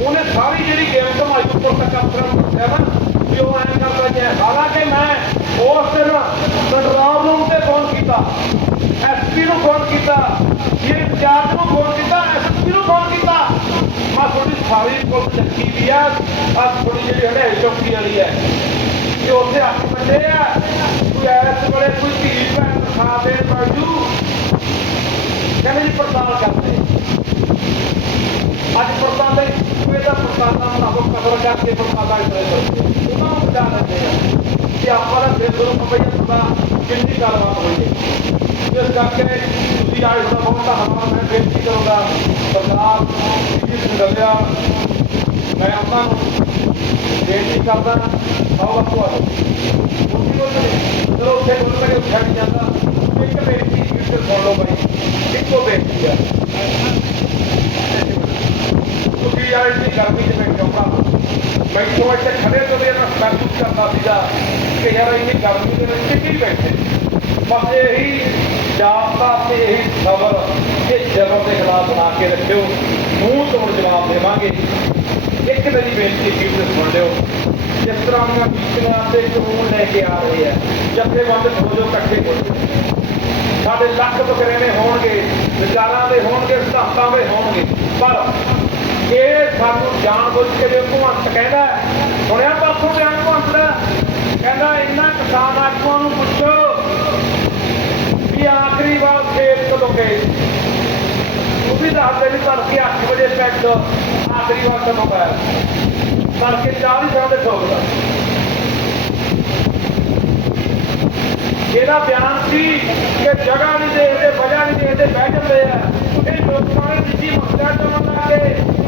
ਉਹਨੇ ਸਾਰੀ ਜਿਹੜੀ ਗੇਮ ਘਮਾਈ ਉੱਪਰ ਤੱਕ ਅਫਸਰਾਂ ਨੂੰ ਨਾ, ਵੀ ਉਹ ਐਂ ਕਰਦਾ ਜੇ ਹਾਲਾਂਕਿ ਮੈਂ ਉਸ ਦਿਨ ਕੰਟਰੋਲ ਰੂਮ ਤੇ ਫੋਨ ਕੀਤਾ ਐਸਪੀ ਨੂੰ ਫੋਨ ਕੀਤਾ ਇਹ ਇੰਚਾਰਜ ਨੂੰ ਫੋਨ ਕੀਤਾ ਐਸਪੀ ਨੂੰ ਫੋਨ ਕੀਤਾ ਮੈਂ ਸਾਰੀ ਪੁਲਿਸ ਚੱਕੀ ਵੀ ਆ ਆ ਥੋੜੀ ਜਿਹੜੀ ਹੜਾਈ ਚੌਕੀ ਵਾਲੀ ਹੈ। ਕਿ ਉੱਥੇ ਅੱਠ ਬੰਦੇ ਆ, ਕੋਈ ਐਸ ਵੇਲੇ ਕੋਈ ਧੀ ਭੈਣ ਦਿਖਾ ਦੇ ਬਾਜੂ ਕਹਿੰਦੇ ਜੀ ਪੜਤਾਲ ਕਰਦੇ। ਅੱਜ ਪੜਤਾਲ ਦੇ ਕੋਈ ਦਾ ਪੜਤਾਲਾਂ ਮੁਤਾਬਕ ਕਦਰ ਕਰਕੇ ਪੜਤਾਲਾਂ ਕਰਦੇ ਕਰਦੇ ਉਹਨਾਂ ਨੂੰ ਬਚਾ ਲੈਂਦੇ ਆ। ਕਿ ਆਪਾਂ ਦਾ ਫਿਰ ਗੁਰੂ ਪਪਈਆ ਦਾ ਕਿੰਨੀ ਗੱਲਬਾਤ ਹੋਈ ਹੈ ਇਸ ਕਰਕੇ ਤੁਸੀਂ ਆਏ ਦਾ ਬਹੁਤ ਧੰਨਵਾਦ, ਮੈਂ ਬੇਨਤੀ ਕਰੂੰਗਾ, ਸਰਦਾਰ ਜੀ ਸਿੰਘ ਮੈਂ ਆਪਾਂ ਨੂੰ ਬੇਨਤੀ ਕਰਦਾ ਆਓ ਬਾਪੂ ਆ ਤੁਸੀਂ ਬੋਲਦੇ ਚਲੋ ਉੱਥੇ ਬੋਲ ਕੇ ਉੱਠਿਆ ਨਹੀਂ ਜਾਂਦਾ ਇੱਕ ਬੇਨਤੀ ਫਿਰ ਸੁਣ ਲਓ ਬਾਈ ਇੱਕੋ ਬੇਨਤੀ ਹੈ ਤੁਸੀਂ ਯਾਰ ਇੰਨੀ ਗਰਮੀ 'ਚ ਬੈਠੇ ਹੋ ਭਰਾ ਬੈਠੋ ਇੱਥੇ ਖੜੇ ਤੋਂ ਵੀ ਮਹਿਸੂਸ ਕਰਦਾ ਸੀਗਾ ਕਿ ਯਾਰ ਇੰਨੀ ਗਰਮੀ ਦੇ ਵਿੱਚ ਕਿੱਥੇ ਬੈਠੇ ਬਸ ਇਹੀ ਜਾਪਤਾ ਤੇ ਇਹੀ ਖਬਰ ਇਹ ਜ਼ਬਰ ਦੇ ਖਿਲਾਫ ਬਣਾ ਕੇ ਰੱਖਿਓ ਮੂੰਹ ਤੋੜ ਜਵਾਬ ਦੇਵਾਂਗੇ ਇੱਕ ਮੇਰੀ ਬੇਨਤੀ ਕੀ ਸੁਣ ਲਿਓ ਜਿਸ ਤਰ੍ਹਾਂ ਦੀਆਂ ਬੀਤੀਆਂ ਤੇ ਕਾਨੂੰਨ ਲੈ ਕੇ ਆ ਰਹੇ ਆ ਜਥੇਬੰਦ ਹੋ ਜੋ ਇਕੱਠੇ ਹੋ ਸਾਡੇ ਲੱਖ ਬਕਰੇਵੇਂ ਹੋਣਗੇ ਵਿਚਾਰਾਂ ਦੇ ਹੋਣਗੇ ਸਿਧਾਂਤਾਂ ਦੇ ਹੋਣਗੇ। ਪਰ ਇਹ ਸਾਨੂੰ ਜਾਣ ਬੁੱਝ ਕੇ ਜੇ ਭਗਵੰਤ ਕਹਿੰਦਾ ਸੁਣਿਆ ਪਾਸੋਂ ਬਿਆਨ ਭਗਵੰਤ ਦਾ? ਕਹਿੰਦਾ ਇਹਨਾਂ ਕਿਸਾਨ ਆਗੂਆਂ ਨੂੰ ਪੁੱਛੋ ਵੀ ਆਖਰੀ ਵਾਰ ਖੇਤ ਕਦੋਂ ਗਏ? ਉਹ ਦੱਸਦੇ ਵੀ ਤੜਕੇ 8 ਵਜੇ ਪੈਟ ਆਖਰੀ ਵਾਰ ਕਦੋਂ ਪਾਇਆ ਤੜਕੇ 40 ਸਾਲ ਦੇ ਠੋਕਦਾ ਇਹਦਾ ਬਿਆਨ ਸੀ ਕਿ ਜਗ੍ਹਾ ਨਹੀਂ ਦੇਖਦੇ ਵਜ੍ਹਾ ਨਹੀਂ ਦੇਖਦੇ ਬਹਿ ਜਾਂਦੇ ਆ। ਇਹ ਲੋਕਾਂ ਨੇ ਨਿੱਜੀ ਮਸਲਾ ਚਮਨ ਲੱਗੇ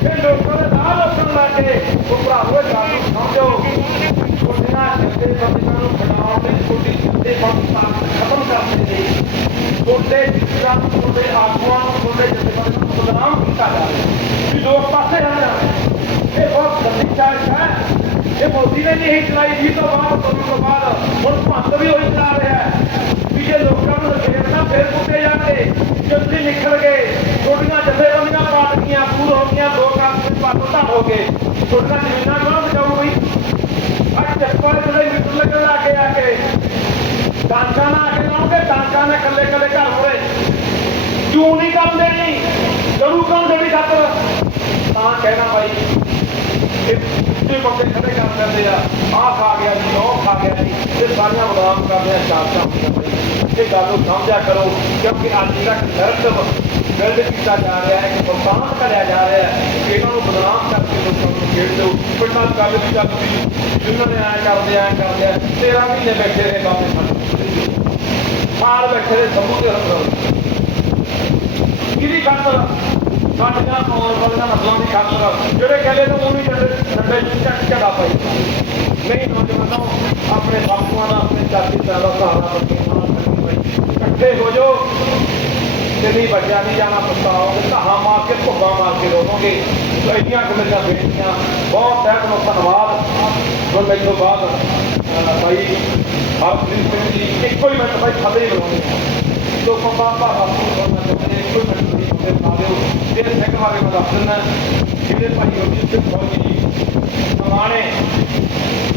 ਇਹ ਲੋਕਾਂ ਦੇ ਰਾਹ ਰੋਕਣ ਲੱਗੇ ਉਹ ਭਰਾਵੋ ਗੱਲ ਨੂੰ ਸਮਝੋ ਛੋਟੀਆਂ ਜਿੱਤੇ ਬੰਦਿਆਂ ਨੂੰ ਬਣਾਉਣ ਲਈ ਛੋਟੀ ਜਿੱਤੇ ਬੰਦ ਖਤਮ ਕਰ ਦਿੰਦੇ ਛੋਟੇ ਜਿੱਤਾਂ ਛੋਟੇ ਆਗੂਆਂ ਨੂੰ ਛੋਟੇ ਜਿੱਤੇ ਬੰਦਿਆਂ ਨੂੰ ਬਦਨਾਮ ਕੀਤਾ ਜਾ ਰਿਹਾ। ਵੀ ਲੋਕ ਪਾਸੇ ਰਹਿ ਜਾਣ ਇਹ ਬਹੁਤ ਗੰਦੀ ਚਾਲ ਹੈ। ਇਹ ਮੋਦੀ ਨੇ ਨਹੀਂ ਚਲਾਈ ਜੀ ਤੋਂ ਬਾਅਦ ਤੋਂ ਤੋਂ ਬਾਅਦ ਹੁਣ ਭੰਤ ਵੀ ਉਹੀ ਚਲਾ ਰਿਹਾ ਵੀ ਜੇ ਲੋਕਾਂ ਨੂੰ ਖੇਡਣਾ ਫਿਰ ਪੁੱਟੇ ਜਾਣਗੇ ਜਲਦੀ ਨਿਕਲ ਗਏ ਛੋਟੀਆਂ ਜਥੇਬੰਦੀਆਂ ਪਾਰਟੀਆਂ ਪੂਰ ਹੋ ਗਈਆਂ ਲੋਕ ਆਪਣੇ ਪਾਸੋਂ ਧੜ ਹੋ ਗਏ। ਛੋਟੀਆਂ ਜ਼ਮੀਨਾਂ ਕੌਣ ਬਚਾਊ ਬਈ? ਅੱਜ ਚੱਪਰ ਜਿਹੜੇ ਮਿੱਟਰ ਲੱਗਣ ਲੱਗੇ ਆ ਕੇ ਡਾਂਚਾ ਨਾ ਆ ਕੇ ਲਾਉਂਗੇ ਡਾਂਚਾ ਨੇ ਕੱਲੇ ਕੱਲੇ ਘਰ ਮੁਰੇ ਕਿਉਂ ਨਹੀਂ ਕੰਮ ਦੇਣੀ ਕਰੂ ਕੰਮ ਦੇਣੀ ਖਾਤਰ ਤਾਂ ਕਹਿਣਾ ਬਾਈ ਉੱਚੇ ਬੰਦੇ ਖੜੇ ਕਰ ਦਿੰਦੇ ਆ? ਆਹ ਖਾ ਗਿਆ ਜੀ, ਉਹ ਖਾ ਗਿਆ ਜੀ। ਤੇ ਸਾਰੀਆਂ ਬਦਾਮ ਕਰਦੇ ਆ, ਚਾਰ ਚਾਰ ਕਰਦੇ ਇਹ ਗੱਲ ਨੂੰ ਸਮਝਿਆ ਕਰੋ, ਕਿਉਂਕਿ ਅੱਜ ਤੱਕ ਨਰਤਵ ਬਿਲਡ ਕੀਤਾ ਜਾ ਰਿਹਾ ਹੈ ਕਿ ਪ੍ਰਸਾਨ ਕਰਿਆ ਜਾ ਰਿਹਾ ਹੈ ਕਿ ਇਹਨਾਂ ਨੂੰ ਬਦਨਾਮ ਕਰਕੇ ਲੋਕਾਂ ਨੂੰ ਖੇਡ ਦਿਓ। ਪਿੰਡਾਂ ਗੱਲ ਵੀ ਚੱਲਦੀ ਜਿਨ੍ਹਾਂ ਨੇ ਆਇਆ ਕਰਦੇ ਆ ਕਰਦੇ 13 ਮਹੀਨੇ ਬੈਠੇ ਨੇ ਬਾਬੇ ਸਾਨੂੰ ਸਾਲ ਬੈਠੇ ਨੇ ਸਭੂ ਦੇ ਹੱਥ ਕਿਹਦੀ ਖਾਤਰ ਸਾਡੀਆਂ ਆਉਣ ਵਾਲੀਆਂ ਨਸਲਾਂ ਦੀ ਖਾਤਰ ਜਿਹੜੇ ਕਹਿੰਦੇ ਨੇ ਉਹ ਵੀ ਜਿਹੜੇ ਨੱਡੇ ਚੱਕ ਚੜਾ ਪਏ ਨਹੀਂ ਨੌਜਵਾਨੋ ਆਪਣੇ ਬਾਪੂਆਂ ਦਾ ਆਪਣੇ ਚਾਚੀ ਦਾ ਸਹਾਰਾ ਬੱਚੇ ਇਕੱਠੇ ਹੋ ਜਾਓ। ਤੇ ਨਹੀਂ ਬਚਿਆ ਨਹੀਂ ਜਾਣਾ ਪਛਤਾਓਗੇ ਧਾਹਾਂ ਮਾਰ ਕੇ ਭੁੱਗਾ ਮਾਰ ਕੇ ਰੋਵੋਗੇ। ਇੰਨੀਆਂ ਕਮੇਟਾਂ ਮੇਰੀਆਂ ਬਹੁਤ ਤਹਿ ਦਿਲੋਂ ਧੰਨਵਾਦ। ਹੁਣ ਮੇਰੇ ਤੋਂ ਬਾਅਦ ਅਹ, ਭਾਈ ਹਰਪ੍ਰੀਤ ਸਿੰਘ ਜੀ ਇੱਕੋ ਹੀ ਮਿੰਟ ਭਾਈ ਫਤਿਹ ਹੀ ਬੁਲਾਉਂਦੇ ਸੋ ਪੰਪਾ ਭਾਵਾ ਨੂੰ ਕਰਨਾ ਚਾਹੁੰਦੇ ਇੱਕੋ ਹੀ ਮਿੰਟ ਦੀ ਫਤਿਹ ਦਿਓ। ਇਹ ਸਿੰਘ ਬਾਰੇ ਮੈਂ ਦੱਸ ਦਿੰਦਾ, ਜਿਹੜੇ ਭਾਈ ਰਣਜੀਤ ਸਿੰਘ ਫੌਜੀ ਜੀ ਸਮਾਣੇ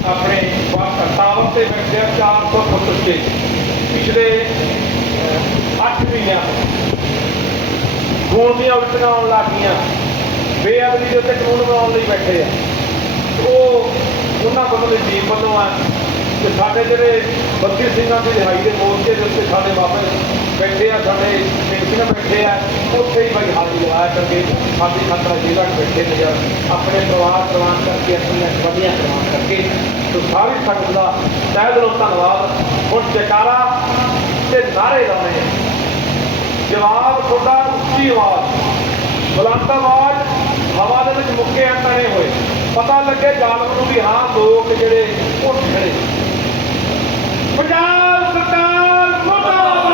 ਆਪਣੇ ਵਾਰ ਟਾਵਰ ਤੇ ਬੈਠੇ ਆ 400 ਫੁੱਟ ਪਿਛਲੇ 8 ਮਹੀਨਿਆਂ ਤੋਂ। ਖੂਨ ਦੀਆਂ ਉਲਟੀਆਂ ਆਉਣ ਲੱਗ ਗਈਆਂ। ਬੇਅਦਬੀ ਦੇ ਉੱਤੇ ਕਾਨੂੰਨ ਬਣਾਉਣ ਲਈ ਬੈਠੇ ਆ। ਉਹ ਉਹਨਾਂ ਵੱਲੋਂ ਜੀਵ ਵੱਲੋਂ ਆ। ਕਿ ਸਾਡੇ ਜਿਹੜੇ ਬੱਤੀ ਸਿੰਘਾਂ ਦੀ ਰਿਹਾਈ ਦੇ ਮੋਰਚੇ ਦੇ ਉੱਤੇ ਸਾਡੇ ਬਾਬੇ ਬੈਠੇ ਆ, ਸਾਡੇ ਸਿੰਘ ਬੈਠੇ ਆ, ਉੱਥੇ ਹੀ ਬਈ ਹਾਜ਼ਰੀ ਲਵਾਇਆ ਕਰਕੇ ਸਾਡੀ ਖਾਤਰ ਜੇਲ੍ਹਾਂ 'ਚ ਬੈਠੇ ਨੇ ਯਾਰ ਆਪਣੇ ਪਰਿਵਾਰ ਪ੍ਰਵਾਨ ਕਰਕੇ ਆਪਣੀਆਂ ਜਵਾਨੀਆਂ ਪ੍ਰਵਾਨ ਕਰਕੇ ਸੋ ਸਾਰੀ ਸੰਗਤ ਦਾ ਤਹਿ ਦਿਲੋਂ ਧੰਨਵਾਦ। ਹੁਣ ਜੈਕਾਰਾ ਤੇ ਨਾਰੇ ਲਾਉਣੇ ਆ। ਜਵਾਬ ਤੁਹਾਡਾ ਉੱਚੀ ਆਵਾਜ਼। ਬੁਲੰਦ ਆਵਾਜ਼, ਹਵਾ ਦੇ ਵਿੱਚ ਮੁੱਕੇ ਅੰਤਰੇ ਹੋਏ। ਪਤਾ ਲੱਗੇ ਜਾਲਮ ਨੂੰ ਵੀ ਹਾਂ ਲੋਕ ਜਿਹੜੇ ਉਹ ਖੜੇ। ਪੰਜਾਬ ਸਰਕਾਰ ਮੁਰਦਾਬਾਦ!